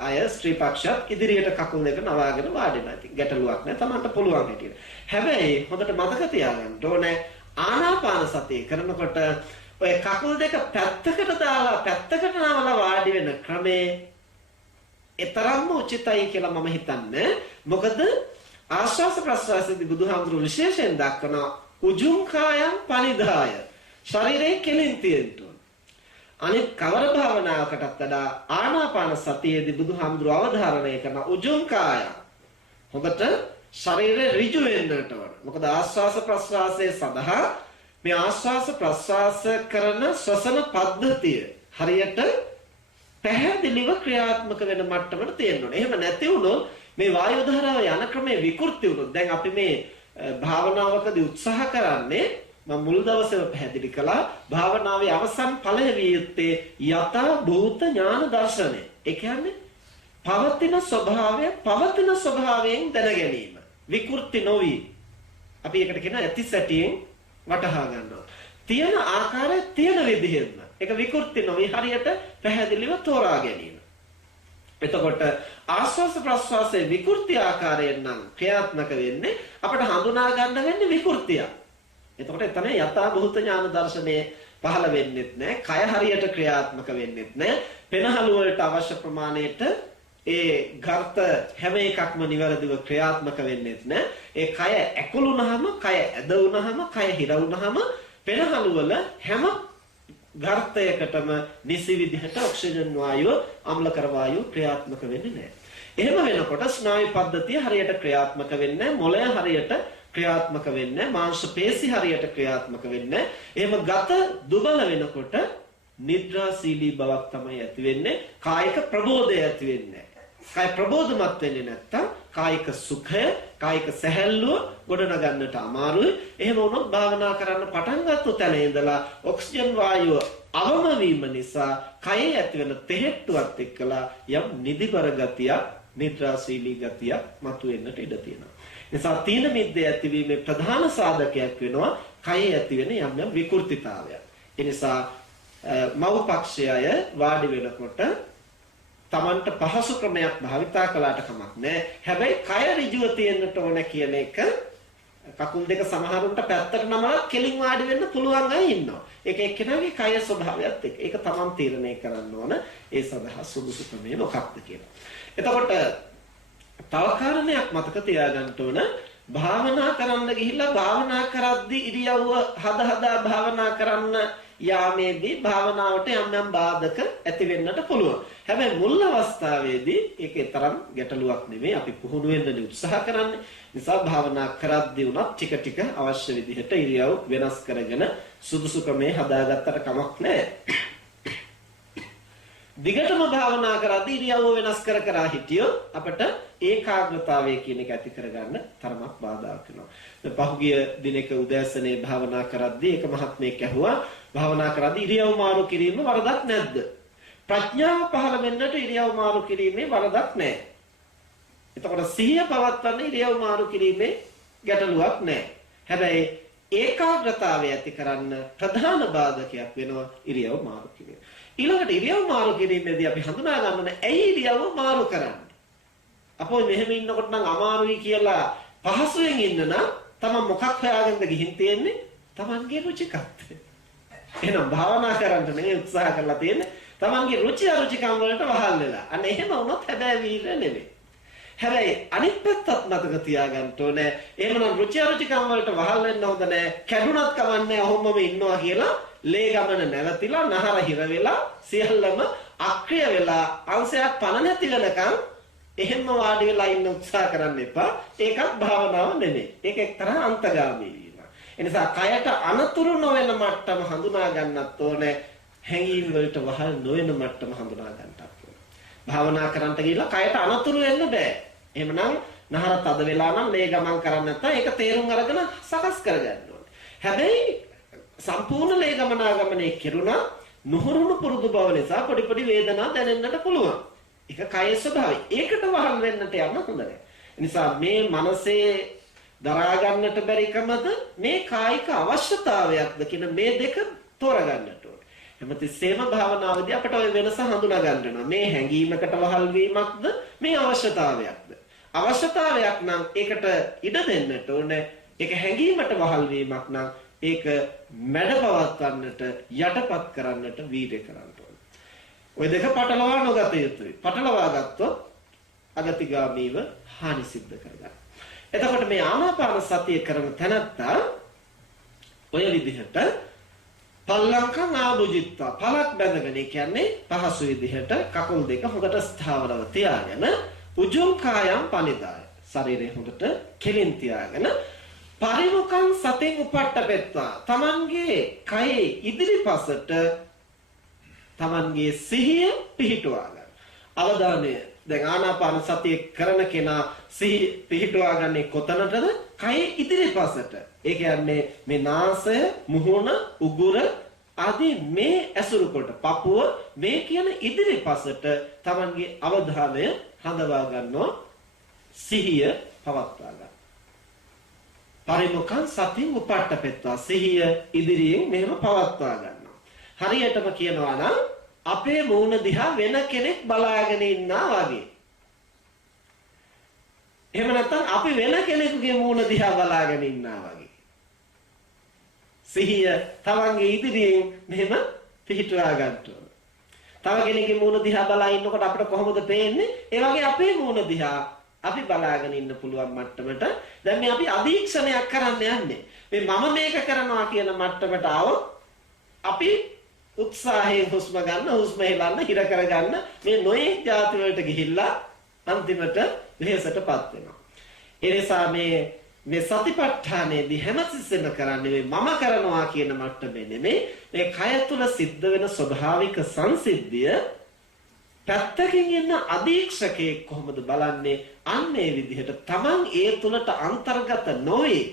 අය ස්ත්‍රී පක්ෂයත් ඉදිරියට කකුල් දෙක නවාගෙන වාඩි වෙනවා. ඉතින් ගැටලුවක් නැහැ. Tamanට පුළුවන් හැටියට. හැබැයි හොඳට මතක තියාගන්න ඕනේ ආනාපාන සතිය කරනකොට ඔය කකුල් දෙක පැත්තකට දාලා පැත්තකට නවලා වාඩි වෙන ක්‍රමේ ඊතරම්ම උචිතයි කියලා මම හිතන්නේ. මොකද ආශ්වාස ප්‍රශ්වාසයේදී බුදුහාමුදුරු විශේෂයෙන් දක්වන උජුං කායං පනිදාය ශරීරයේ කෙලින් තියෙන්න ඕන. අනිත් කවර භාවනාවකටත් වඩා ආනාපාන සතියේදී බුදුහාමුදුරු අවධාරණය කරන උජුං කායං හොඳට ශරීරය ඍජු වෙන්නට ඕන. මොකද ආශ්වාස ප්‍රශ්වාසයේ සඳහා මේ ආශ්වාස ප්‍රශ්වාස කරන ශ්වසන පද්ධතිය හරියට පැහැදිලිව ක්‍රියාත්මක වෙන මට්ටමට තියෙන්න ඕනේ. එහෙම නැති වුණොත් මේ වායු ධාරාව යන ක්‍රමයේ විකෘති වුණොත් දැන් අපි මේ භාවනාවකදී උත්සාහ කරන්නේ මම මුල් දවසේම පැහැදිලි කළා භාවනාවේ අවසන් ඵලය විය යුත්තේ යථා භූත ඥාන දර්ශනය. ඒ කියන්නේ පවතින ස්වභාවයෙන් දැන ගැනීම. විකෘති නොවි. අපි ඒකට කියන ඇති සැටියෙන් වටහා ගන්නවා. තියෙන ආකාරය තියෙන විදිහෙන්ම. ඒක විකෘති නොවි හරියට පැහැදිලිව තෝරා ගැනීම. එතකොට ආස්වාස ප්‍රස්වාසයේ විකෘති ආකාරයෙන් නම් ක්‍රියාත්මක වෙන්නේ අපිට හඳුනා ගන්න වෙන්නේ විකෘතිය. එතකොට එතන යථා භූත ඥාන දර්ශනයේ පහළ වෙන්නේත් නැහැ. කය හරියට ක්‍රියාත්මක වෙන්නේත් නැහැ. පෙනහළු වලට අවශ්‍ය ප්‍රමාණයට ඒ ගර්ථ හැම එකක්ම නිවැරදිව ක්‍රියාත්මක වෙන්නේත් නැහැ. ඒ කය ඇකුළුනහම, කය ඇද වුනහම, කය හිර වුනහම පෙනහළු වල හැම ගර්ථයකටම නිසි විදිහට ඔක්සිජන් වායුව, අම්ලකර වායුව ක්‍රියාත්මක වෙන්නේ නැහැ. එහෙම වෙනකොට ස්නායු පද්ධතිය හරියට ක්‍රියාත්මක වෙන්නේ නැහැ. මොළය හරියට ක්‍රියාත්මක වෙන්නේ මාංශ පේශි හරියට ක්‍රියාත්මක වෙන්නේ. එහෙම ගත දුබල වෙනකොට නිද්‍රාශීලී බවක් තමයි ඇති වෙන්නේ. කායික ප්‍රබෝධය ඇති වෙන්නේ. කාය ප්‍රබෝධමත් වෙන්නේ නැත්තම් කායික සුඛය, කායික සැහැල්ලුව ගොඩනගන්නට අමාරුයි. එහෙම වුණොත් භාවනා කරන්න පටන් ගත්ත තැන ඉඳලා ඔක්සිජන් වායුව අවම වීම නිසා කයේ ඇතිවන තෙහෙට්ටුවත් එක්කලා යම් නිදිබර ගතියක්, නිද්‍රාශීලී ගතියක් මතුවෙන්නට ඉඩ තියෙනවා. නිසා තීන මිද්දේ ඇතිවීමේ ප්‍රධාන සාධකයක් වෙනවා කයේ ඇතිවෙන යම් යම් විකෘතිතාවයක්. ඒ නිසා මව් පක්ෂය අය වාඩි වෙනකොට තමන්ට පහසු ක්‍රමයක් භාවිතා කළාට කමක් නැහැ. හැබැයි කය ඍජුව තියෙන්නට ඕන කියන එක කකුල් දෙක සමහරුන්ට පැත්තට නමලා කෙලින් වාඩි වෙන්න පුළුවන් අය ඉන්නවා. ඒක එක්කෙනාගේ කය ස්වභාවයත් එක්ක. ඒක තමන් තීරණය කරන්න ඕන. ඒ සඳහා සුදුසු ක්‍රමය මොකක්ද කියලා. එතකොට තව කාරණයක් මතක තියාගන්න ඕන. භාවනා කරන්න ගිහිල්ලා භාවනා කරද්දී ඉරියව්ව හදා භාවනා කරන්න යාමේදී භාවනාවට යම් යම් බාධක ඇති වෙන්නට පුළුවන්. හැබැයි මුල් අවස්ථාවේදී ඒකේ තරම් ගැටලුවක් නෙමෙයි. අපි පුහුණු වෙන්න උත්සාහ කරන්නේ. නිසා භාවනා කරද්දී උනත් ටික ටික අවශ්‍ය විදිහට ඉරියව් වෙනස් කරගෙන සුදුසු ක්‍රමේ හදාගත්තට කමක් නැහැ. දිගටම භාවනා කරද්දී ඉරියව්ව වෙනස් කර හිටියොත් අපිට ඒකාග්‍රතාවය කියන එක ඇති කරගන්න තරමක් බාධාක් වෙනවා. පහුගිය දිනක උදෑසනේ භාවනා කරද්දී එක මහත්මයෙක් ඇහුවා භාවනා කරද්දී ඉරියව් මාරු කිරීම වරදක් නැද්ද? ප්‍රඥාව පහළ වෙන්නට ඉරියව් මාරු කිරීමේ වරදක් නැහැ. එතකොට සිහිය පවත්වන්න ඉරියව් මාරු කිරීමේ ගැටලුවක් නැහැ. හැබැයි ඒකාග්‍රතාවය ඇති කරන්න ප්‍රධාන බාධකයක් වෙනවා ඉරියව් මාරු කිරීම. ඊළඟට ඉරියව් මාරු කිරීමේදී අපි හඳුනා ගන්න ඕනේ ඇයි ඉරියව් මාරු කරන්නේ? අපෝ මෙහෙම ඉන්නකොට නම් අමාරුයි කියලා පහසුවෙන් ඉන්න නම් තමන් මොකක් හොයාගෙනද ගිහින් තියෙන්නේ? තමන්ගේ රුචිකත්වය. එහෙනම් භාවනා කරන්න නෙවෙයි උත්සාහ කරලා තියෙන්නේ. තමන්ගේ රුචි අරුචිකම් වලට වහල් වෙලා. අන්න එහෙම වුණොත් හැබැයි වීර නෙවෙයි. හැබැයි අනිත් පැත්තත් මතක තියාගන්න ඕනේ. එහෙමනම් රුචි අරුචිකම් වලට වහල් වෙන්න හොඳ නැහැ. කැඩුනත් කවන්නේ ඔහොමම ඉන්නවා කියලා ලේ ගමන නැවතිලා නහර හිර වෙලා සියල්ලම අක්‍රිය වෙලා අංශයක් පණ නැති වෙනකන් එහෙම වාඩි වෙලා ඉන්න උත්සාහ කරන්න එපා. ඒකත් භාවනාව නෙමෙයි. ඒක එක්තරා අන්තගාමී වීම. ඒ නිසා කයට අනතුරු නොවන මට්ටම හඳුනා ගන්නත් ඕනේ. හැඟීම් වලට වහල් නොවන මට්ටම හඳුනා ගන්නත් ඕනේ. භාවනා කරන්න ගිහලා කයට අනතුරු වෙන්න බෑ. එහෙමනම් නහර තද වෙලා නම් මේ ගමන් කරන්න නැත්නම් ඒක තේරුම් අරගෙන සකස් කරගන්න ඕනේ. හැබැයි සම්පූර්ණ ලේ ගමනාගමනයේ කෙරුණා නොහුරුණු පුරුදු බව නිසා පොඩි පොඩි වේදනා දැනෙන්නට පුළුවන්. ඒක කයේ ස්වභාවය. ඒකට වහල් වෙන්නට යන්න හොඳ නැහැ. ඒ නිසා මේ මනසේ දරා ගන්නට බැරිකමද මේ කායික අවශ්‍යතාවයක්ද කියන මේ දෙක තෝරගන්නට ඕනේ. හැමතිස්සෙම භාවනාවේදී අපට ওই වෙනස හඳුනා ගන්න වෙනවා. මේ හැඟීමකට වහල් වීමක්ද මේ අවශ්‍යතාවයක්ද? අවශ්‍යතාවයක් නම් ඒකට ඉඩ දෙන්නට ඕනේ. ඒක හැඟීමට වහල් වීමක් නම් ඒක මැඩපවත්වන්නට යටපත් කරන්නට වීර්ය කරන්න ඕනේ. ওই දෙක පටලවා නොගත යුතුයි. පටලවා ගත්තොත් අගතිගාමීව හානි සිද්ධ කරගන්නවා. එතකොට මේ ආනාපාන සතිය කරන තැනත්තා ඔය විදිහට පල්ලංකං ආභුජිත්වා පලක් බැඳගෙන කියන්නේ පහසු විදිහට කකුල් දෙක හොඳට ස්ථාවරව තියාගෙන උජුං කායම් පනිදාය. ශරීරය හොඳට කෙලින් තියාගෙන පරිමුඛං සතෙන් උපට්ඨපෙත්වා තමන්ගේ කයේ ඉදිරිපසට තමන්ගේ සිහිය පිහිටුවා ගන්න. අවධානය දැන් ආනාපාන සතිය කරන කෙනා සිහිය පිහිටුවා ගන්නේ කොතනටද? කයේ ඉදිරිපසට. ඒ කියන්නේ මේ නාසය, මුහුණ, උගුර ආදී මේ ඇසුරු කොට පපුව මේ කියන ඉදිරිපසට තමන්ගේ අවධානය හඳවා ගන්නවා. සිහිය පවත්වා ගන්න. පරිමුඛං සතින් උපට්ඨපෙත්වා සිහිය ඉදිරියෙන් මෙහෙම පවත්වා ගන්නවා. හරියටම කියනවා නම් අපේ මූණ දිහා වෙන කෙනෙක් බලාගෙන ඉන්නා වගේ. එහෙම නැත්නම් අපි වෙන කෙනෙකුගේ මූණ දිහා බලාගෙන ඉන්නා වගේ. සිහිය තවන්ගේ ඉදිරියෙන් මෙහෙම පිහිටුවා ගන්න ඕන. තව කෙනෙකුගේ මූණ දිහා බලා ඉන්නකොට අපිට කොහොමද පේන්නේ? ඒ වගේ අපේ මූණ දිහා අපි බලාගෙන ඉන්න පුළුවන් මට්ටමට දැන් මේ අපි අධීක්ෂණයක් කරන්න යන්නේ. මේ මම මේක කරනවා කියන මට්ටමට આવොත් අපි උත්සාහයෙන් හුස්ම ගන්න, හුස්ම හෙලන්න, හිර කරගන්න මේ නොයේ જાති වලට ගිහිල්ලා අන්තිමට වෙහෙසටපත් වෙනවා. ඒ නිසා මේ මේ සතිපට්ඨානයේදී හැමතිස්සෙම කරන්නේ මම කරනවා කියන මට්ටමේ නෙමෙයි මේ කය තුල සිද්ධ වෙන ස්වභාවික සංසිද්ධිය පැත්තකින් ඉන්න අධීක්ෂකයෙක් කොහොමද බලන්නේ අන්නේ විදිහට Taman ඒ තුලට අන්තර්ගත නොවේ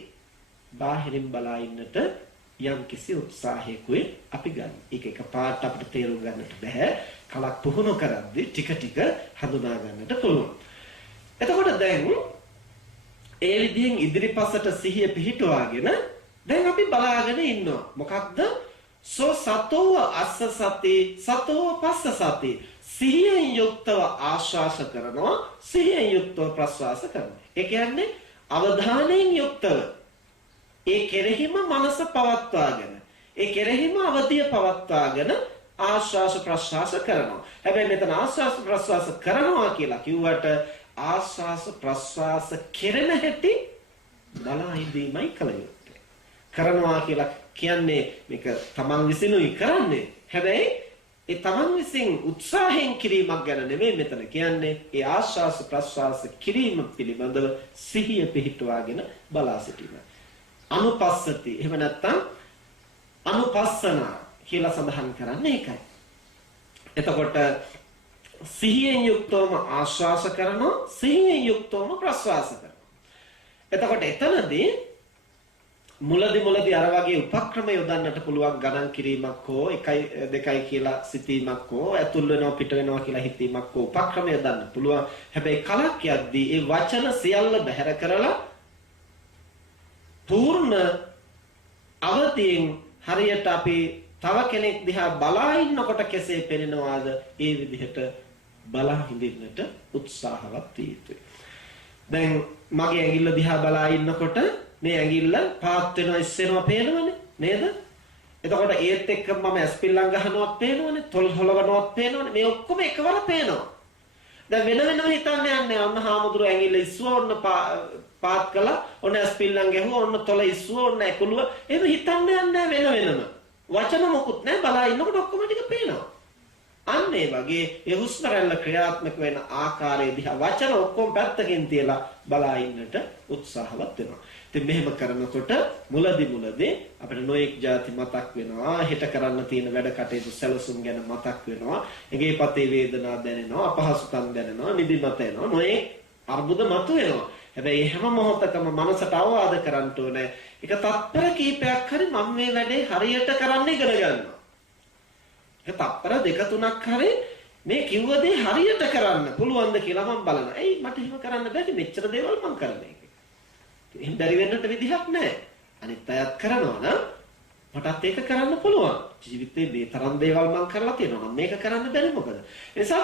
බාහිරින් බලා ඉන්නට යම්කිසි උත්සාහයකුයි අපි ගන්න. ඒක එකපාරට අපිට තේරුම් ගන්නට බෑ. කලක් පුහුණු කරද්දී ටික ටික හඳුනා ගන්නට පුළුවන්. එතකොට දැන් ඒ විදිහෙන් ඉදිරිපසට සිහිය පිහිටුවාගෙන දැන් අපි බලාගෙන ඉන්නවා. මොකක්ද? සෝ සතෝ අස්ස සති සතෝ පස්ස සති. සිහියෙන් යුක්තව ආශ්වාස කරනවා, සිහියෙන් යුක්තව ප්‍රශ්වාස කරනවා. ඒ කියන්නේ අවධානයෙන් යුක්තව ඒ කෙරෙහිම මනස පවත්වාගෙන ඒ කෙරෙහිම අවධිය පවත්වාගෙන ආශ්වාස ප්‍රශ්වාස කරනවා. හැබැයි මෙතන ආශ්වාස ප්‍රශ්වාස කරනවා කියලා කිව්වට ආශ්වාස ප්‍රශ්වාස කෙරෙන හැටි බලා ඉඳීමයි කල යුත්තේ. කරනවා කියලා කියන්නේ මේක තමන් විසිනුයි කරන්නේ. හැබැයි ඒ තමන් විසින් උත්සාහයෙන් කිරීමක් ගැන නෙමෙයි මෙතන කියන්නේ. ඒ ආශ්වාස ප්‍රශ්වාස කිරීම පිළිබඳව සිහිය පිහිටුවාගෙන බලා සිටීම. අනුපස්සති. එහෙම නැත්නම් අනුපස්සනා කියලා සඳහන් කරන්නේ ඒකයි. එතකොට සිහියෙන් යුක්තවම ආශ්වාස කරනවා, සිහියෙන් යුක්තවම ප්‍රශ්වාස කරනවා. එතකොට එතනදී මුලදී අර වගේ උපක්‍රම යොදන්නට පුළුවන් ගණන් කිරීමක් හෝ 1 2 කියලා සිතීමක් හෝ ඇතුල් වෙනවා පිට වෙනවා කියලා හිතීමක් හෝ උපක්‍රම යොදන්න පුළුවන්. හැබැයි කලක් යද්දී ඒ වචන සියල්ල බැහැර කරලා පූර්ණ අවදියෙන් හරියට අපි තව කෙනෙක් දිහා බලා ඉන්නකොට කෙසේ පෙනෙනවාද ඒ විදිහට බලා හිඳින්නට උත්සාහවත් විය යුතුයි. දැන් මගේ ඇඟිල්ල දිහා බලා ඉන්නකොට මේ ඇඟිල්ල පාත් වෙනවා ඉස්සෙනවා පේනවනේ නේද? එතකොට ඒත් එක්ක මම ඇස්පිල්ලම් ගහනවත් පේනවනේ, තොල් හොලවනවත් පේනවනේ. මේ ඔක්කොම එකවර පේනවා. දැන් වෙන වෙනම හිතන්න යන්නේ අන්න හාමුදුරු ඇඟිල්ල ඉස්සුවා ඔන්න පාත් කළා, ඔන්න ඇස්පිල්ලම් ගැහුවා, ඔන්න තොල ඉස්සුවා, ඔන්න ඇකුළුව. එහෙම හිතන්න යන්නේ වෙන වෙනම. වචන මොකුත් නැහැ, බලා ඉන්නකොට ඔක්කොම ටික පේනවා. අන්න ඒ වගේ ඒ හුස්ම රැල්ල ක්‍රියාත්මක වෙන ආකාරය දිහා වචන ඔක්කොම පැත්තකින් තියලා බලා ඉන්නට උත්සාහවත් වෙනවා. ඉතින් මෙහෙම කරනකොට මුලදී අපිට නොඑක් ಜಾති මතක් වෙනවා, හෙට කරන්න තියෙන වැඩ කටයුතු සැලසුම් ගැන මතක් වෙනවා, ඇඟේ පතේ වේදනා දැනෙනවා, අපහසුකම් දැනෙනවා, නිදිමත එනවා, නොඑක් අර්බුද මතුවෙනවා. හැබැයි හැම මොහොතකම මනසට අවවාද කරන්න ඕනේ. ඒක තත්පර කීපයක් හරි මම මේ වැඩේ හරියට කරන්න ඉගෙන ගන්නවා. ඒක තත්පර 2-3ක් හරි මේ කිව්ව දේ හරියට කරන්න පුළුවන්ද කියලා මම බලනවා. එයි මට එහෙම කරන්න බැරි, මෙච්චර දේවල් මම කරන්නේ. එහෙම බැරි වෙන්නට විදිහක් නැහැ. අනිත් අයත් කරනවා නම් මටත් ඒක කරන්න පුළුවන්. ජීවිතේ මේ තරම් දේවල් මම කරලා තියෙනවා නම් මේක කරන්න බැරි මොකද? ඒ නිසා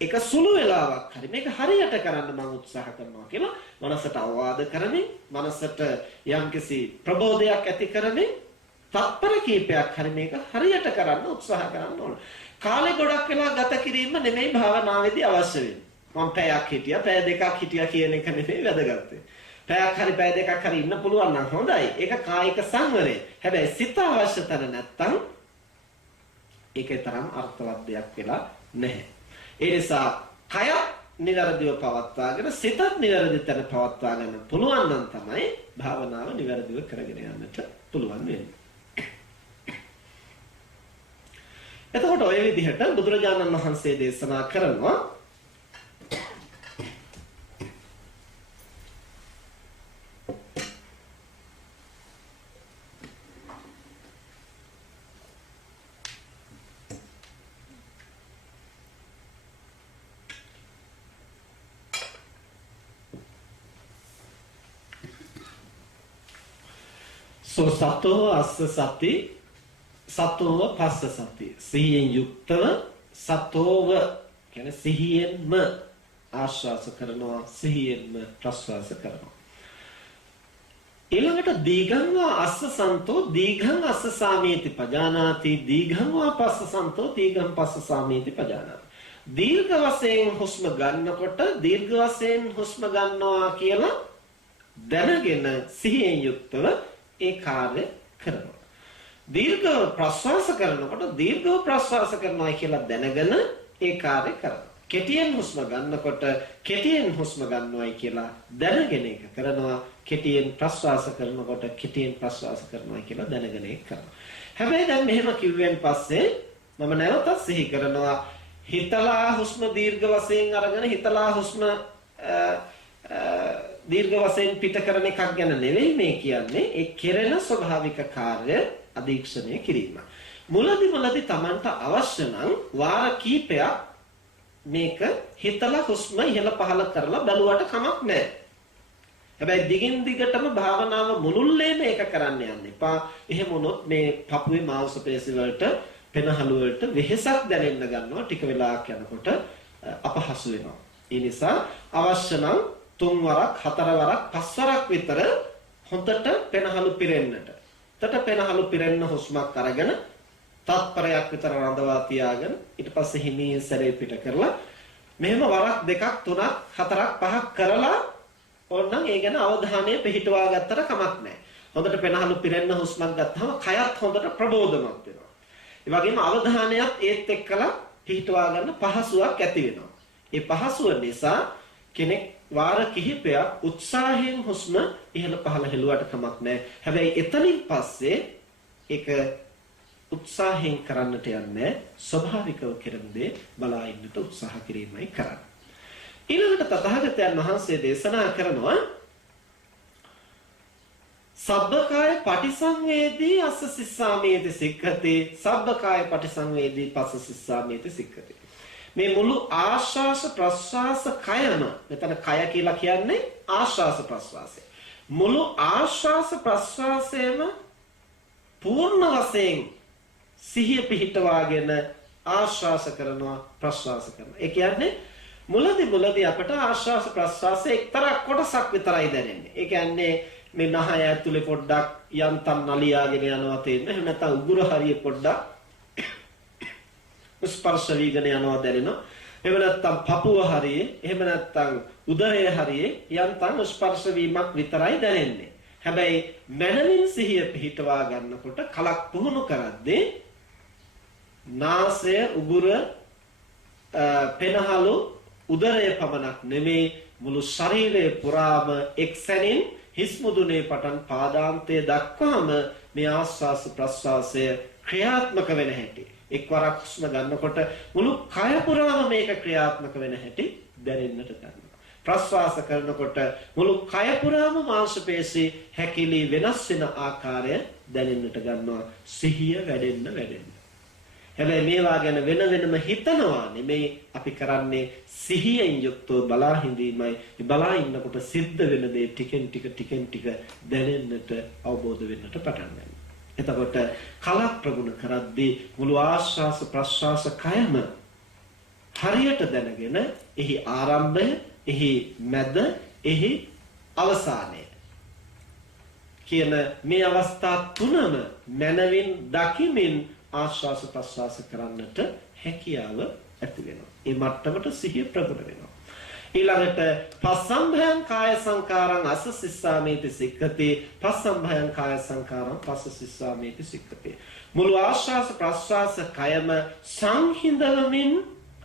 එක සුළු වෙලාවක් හරි මේක හරියට කරන්න මම උත්සාහ කරනවා කියලා මනසට අවවාද කරමින්, මනසට යම්කිසි ප්‍රබෝධයක් ඇති කරමින් තත්පර කීපයක් හරි මේක හරියට කරන්න උත්සාහ කරන්න ඕන. කාලේ ගොඩක් වෙලා ගත කිරීම නෙමෙයි භාවනාවේදී අවශ්‍ය වෙන්නේ. මම පැයක් හිටියා, පැය දෙකක් හිටියා කියන එක නෙමෙයි වැදගත්. පැයක් හරි පැය දෙකක් හරි ඉන්න පුළුවන් නම් හොඳයි. ඒක කායික සංවරය. හැබැයි සිත අවශ්‍ය තැන නැත්තම් ඒකේ තරම් අර්ථවත් දෙයක් වෙලා නැහැ. ඒ නිසා කය නිවැරදිව පවත්වාගෙන සිතත් නිවැරදි තැන පවත්වා ගන්න පුළුවන් නම් තමයි භාවනාව නිවැරදිව කරගෙන යන්නට පුළුවන් වෙන්නේ. එතකොට ඔය විදිහට බුදුරජාණන් වහන්සේ දේශනා කරනවා සෝ සතෝ අස්ස සති සතෝව පස්ස සති. සිහියෙන් යුක්තව සතෝව කියන්නේ සිහියෙන්ම ආශ්වාස කරනවා, සිහියෙන්ම ප්‍රශ්වාස කරනවා. ඊළඟට දීඝං වා අස්ස සන්තෝ දීඝං අස්ස සාමීති පජානාති දීඝං වා පස්ස සන්තෝ දීඝං පස්ස සාමීති පජානාති. දීර්ඝ වශයෙන් හුස්ම ගන්නකොට දීර්ඝ වශයෙන් හුස්ම ගන්නවා කියලා දැනගෙන සිහියෙන් යුක්තව ඒ කාර්ය කරනවා. දීර්ඝව ප්‍රශ්වාස කරනකොට දීර්ඝව ප්‍රශ්වාස කරනවා කියලා දැනගෙන ඒ කාර්ය කරනවා. කෙටියෙන් හුස්ම ගන්නකොට කෙටියෙන් හුස්ම ගන්නවයි කියලා දැනගෙන ඒක කරනවා. කෙටියෙන් ප්‍රශ්වාස කරනකොට කෙටියෙන් ප්‍රශ්වාස කරනවා කියලා දැනගෙන ඒක කරනවා. හැබැයි දැන් මෙහෙම කිව්වෙන් පස්සේ මම නැවතත් සිහි කරනවා හිතලා හුස්ම දීර්ඝ වශයෙන් අරගෙන හිතලා හුස්ම දීර්ඝ වශයෙන් පිට කරන එකක් ගැන නෙවෙයි මේ කියන්නේ. ඒ කෙරෙන ස්වභාවික කාර්ය අධීක්ෂණය කිරීම. මුලදි Tamanට අවශ්‍ය නම් වාර කීපයක් මේක හිතලා හුස්ම ඉහළ පහළ කරලා බලුවට කමක් නැහැ. හැබැයි දිගින් දිගටම භාවනාව මුළුල්ලේම ඒක කරන්න යන්න එපා. එහෙම වුණොත් මේ පපුවේ මාංශ පේශි වලට පෙනහළු වලට වෙහෙසක් දැනෙන්න ගන්නවා. ටික වෙලාවක් යනකොට අපහසු වෙනවා. ඒ නිසා අවශ්‍ය නම් 3 වරක් 4 වරක් 5 වරක් විතර හොඳට පෙනහළු පිරෙන්නට. එතට පෙනහළු පිරෙන්න හුස්මක් අරගෙන තත්පරයක් විතර රඳවා තියාගෙන ඊට පස්සේ හිමින් සැරේ පිට කරලා මෙහෙම වරක් දෙකක් තුනක් හතරක් පහක් කරලා ඕනනම් ඒ ගැන අවධානය පිහිටුවා ගත්තට කමක් නැහැ. හොඳට පෙනහළු පිරෙන්න හුස්මක් ගත්තාම කයත් හොඳට ප්‍රබෝධමත් වෙනවා. ඒ වගේම අවධානයත් ඒත් එක්කලා පිහිටුවා ගන්න පහසුවක් ඇති වෙනවා. ඒ පහසුව නිසා කෙනෙක් වාර කිහිපයක් උත්සාහයෙන් හුස්ම ඉහළ පහළ හෙළුවට කමක් නැහැ. හැබැයි එතනින් පස්සේ ඒක උත්සාහයෙන් කරන්නට යන්නේ ස්වභාවිකව කෙරෙන දේ බලා ඉන්නට උත්සාහ කිරීමයි කරන්නේ. ඊළඟට තථාගතයන් වහන්සේ දේශනා කරනවා සබ්බකාය පටිසංවේදී අස්ස සිස්සාමේති සික්ඛති සබ්බකාය පටිසංවේදී පස්ස සිස්සාමේති සික්ඛති. මේ මුළු ආශ්වාස ප්‍රශ්වාස කයම මෙතන කය කියලා කියන්නේ ආශ්වාස ප්‍රශ්වාසය. මුළු ආශ්වාස ප්‍රශ්වාසයේම පූර්ණ වශයෙන් සිහිය පිහිටවාගෙන ආශ්වාස කරනවා ප්‍රශ්වාස කරනවා. ඒ කියන්නේ මුලදී අපට ආශ්වාස ප්‍රශ්වාසයේ එක්තරා කොටසක් විතරයි දැනෙන්නේ. ඒ කියන්නේ මේ නහය ඇතුලේ පොඩ්ඩක් යන්තම් නලියාගෙන යනවා තේරෙන. එහෙම නැත්නම් උගුර හරිය පොඩ්ඩක් ස්පර්ශ වීගෙන යනවා දැනෙනවා. එහෙම නැත්නම් පපුව හරියේ, එහෙම නැත්නම් උදරය හරියේ යන්තම් ස්පර්ශ වීමක් විතරයි දැනෙන්නේ. හැබැයි මනමින් සිහිය පිහිටවා ගන්නකොට කලක් පුහුණු කරද්දී නාසය, උගුර, පෙනහළු, උදරය පමණක් නෙමේ මුළු ශරීරය පුරාම එක්සැනින් හිස් මුදුනේ පටන් පාදාන්තය දක්වාම මේ ආස්වාස ප්‍රස්වාසය ක්‍රියාත්මක වෙන හැටි එක්වරක් හුස්ම ගන්නකොට මුළු කය පුරාම මේක ක්‍රියාත්මක වෙන හැටි දැනෙන්නට ගන්නවා. ප්‍රස්වාස කරනකොට මුළු කය පුරාම මාංශ පේශි හැකිලි වෙනස් වෙන ආකාරය දැනෙන්නට ගන්නවා. සිහිය වැඩෙන්න. හැබැයි මේවා ගැන වෙනම හිතනවා නෙමෙයි අපි කරන්නේ සිහියෙන් යුක්තව බලා හිඳීමයි. මේ බලා ඉන්නකොට සිද්ධ වෙන දේ ටිකෙන් ටික දැනෙන්නට අවබෝධ වෙන්නට පටන් ගන්නවා. එතකොට කලක් ප්‍රගුණ කරද්දී මුළු ආශ්වාස ප්‍රශ්වාස කයම හරියට දැනගෙන එහි ආරම්භය, එහි මැද, එහි අවසානය කියන මේ අවස්ථා තුනම මනවින් දකිමින් ආශ්වාස ප්‍රශ්වාස කරන්නට හැකියාව ඇති වෙනවා. ඒ මට්ටමට සිහිය ප්‍රගුණ වෙනවා. ඊළඟට පස්සම්භයං කාය සංකාරං අස්ස සිස්සාමේති සික්ඛති පස්සම්භයං කාය සංකාරං පස්ස සිස්සාමේති සික්ඛති. මුළු ආශ්වාස ප්‍රශ්වාස කයම සංහිඳවමින්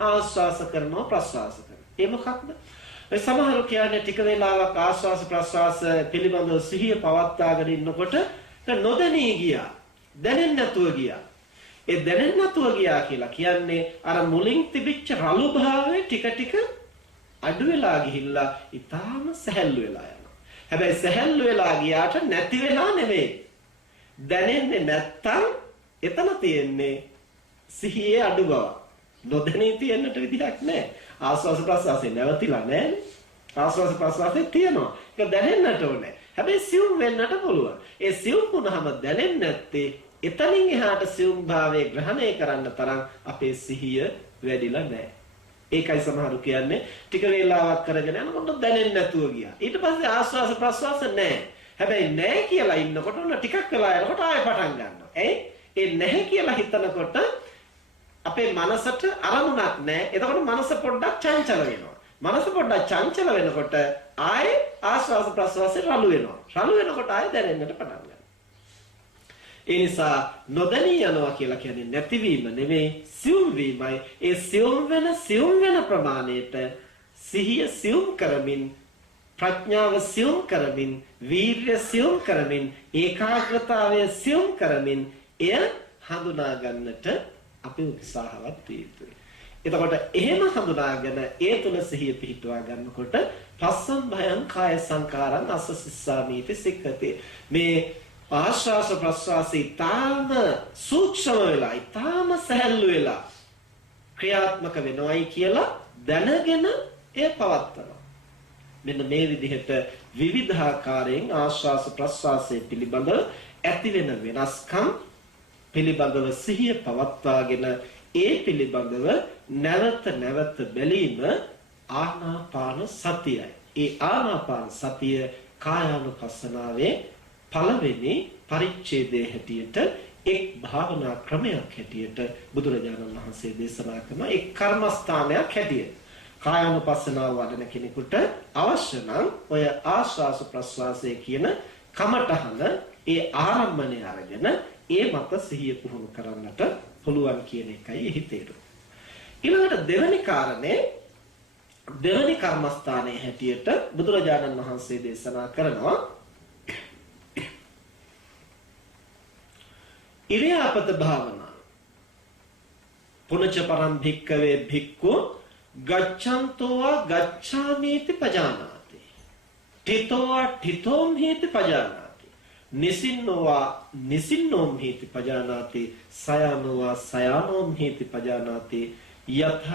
ආශ්වාස කරනවා ප්‍රශ්වාස කරනවා. ඒ මොකක්ද? ඒ සමහරව කියන්නේ ටික වේලාවක් ආශ්වාස ප්‍රශ්වාස පිළිබඳව සිහිය පවත්වාගෙන ඉන්නකොට නොදැනී ගියා. දැනෙන්නේ නැතුව ගියා. ඒ දැනෙන්නේ නැතුව ගියා කියලා කියන්නේ අර මුලින් තිබිච්ච රළු භාවය ටික අඩු වෙලා ගිහිල්ලා ඊටාම සැහැල්ලු වෙලා යනවා. හැබැයි සැහැල්ලු වෙලා ගියාට නැති වෙලා නෙමෙයි. දැනෙන්නේ නැත්තම් එතන තියෙන්නේ සිහියේ අඩු බව. නොදැනී තියෙන්නට විදිහක් නැහැ. ආස්වාස ප්‍රස්වාසයේ නැවතිලා නැහැ. ආස්වාස ප්‍රස්වාසයේ තියෙනවා. ඒක දැනෙන්නට ඕනේ. හැබැයි සිවුම් වෙන්නට පුළුවන්. ඒ සිවුම් වුණාම දැනෙන්නේ නැත්තේ එතනින් එහාට සිවුම් භාවයේ ග්‍රහණය කරන්න තරම් අපේ සිහිය වැඩිලා නැහැ. ඒකයි සමහරු කියන්නේ ටික වේලාවක් කරගෙන යනකොට දැනෙන්නේ නැතුව ගියා. ඊට පස්සේ ආස්වාස ප්‍රස්වාස නැහැ. හැබැයි නැහැ කියලා ඉන්නකොට උන ටිකක් වෙලා යනකොට ආයෙ පටන් ගන්නවා. ඒ නැහැ කියලා හිතනකොට අපේ මනසට අරමුණක් නැහැ. එතකොට මනස පොඩ්ඩක් චංචල වෙනවා. මනස පොඩ්ඩක් චංචල වෙනකොට ආයෙ ආස්වාස ප්‍රස්වාසය රළු වෙනවා. රළු වෙනකොට ආයෙ දැනෙන්නට පටන් ගන්නවා. ඒ නිසා නොදැනී යනවා කියලා කියන්නේ නැතිවීම නෙමෙයි සියුම් වීමයි. ඒ සියුම් වෙන ප්‍රමාණයට සිහිය සියුම් කරමින් ප්‍රඥාව සියුම් කරමින් වීර්ය සියුම් කරමින් ඒකාග්‍රතාවය සියුම් කරමින් එය හඳුනා ගන්නට අපි උත්සාහවත් විය යුතුයි. එතකොට එහෙම හඳුනාගෙන ඒ තුල සිහිය පිහිටුවා ගන්නකොට පස්සම් භයං කාය සංකාරං අස්සසිස්සාමීති සික්ඛති. මේ ආශ්වාස ප්‍රශ්වාසී තාම සූක්ෂම වෙලා ඊටාම සැහැල්ලු වෙලා ක්‍රියාත්මක වෙනවයි කියලා දැනගෙන එය පවත්නවා. මෙන්න මේ විදිහට විවිධාකාරයෙන් ආශ්වාස ප්‍රශ්වාසයේ පිළිබඳව ඇති වෙන වෙනස්කම් පිළිබඳව සිහිය පවත්වාගෙන ඒ පිළිබඳව නැවත නැවත බැලීම ආනාපාන සතියයි. ඒ ආනාපාන සතිය කායානුපස්සනාවේ පළවෙනි පරිච්ඡේදයේ හැටියට එක් භාවනා ක්‍රමයක් හැටියට බුදුරජාණන් වහන්සේ දේශනා කරන එක් කර්මස්ථානයක් හැටියට කායානුපස්සනාව වඩන කෙනෙකුට අවශ්‍ය නම් ඔය ආශ්වාස ප්‍රශ්වාසය කියන කමඨහන ඒ ආරම්භණය අරගෙන ඒ මත සිහිය පුහුණු කරන්නට පුළුවන් කියන එකයි එහි තේරුම. ඊළඟට දෙවෙනි කාරණේ දෙවෙනි කර්මස්ථානයේ හැටියට බුදුරජාණන් වහන්සේ දේශනා කරනවා ඉරියාපත භාවනාව. පුනච පරම් භික්කවේ භික්ඛු ගච්ඡන්තෝ ගච්ඡාමීති පජානාති. තිතෝ තිතෝම් හේති පජානාති. නිසින්නෝ නිසින්නෝම් හේති පජානාති. සයනෝ සයනෝම් හේති පජානාති. යථා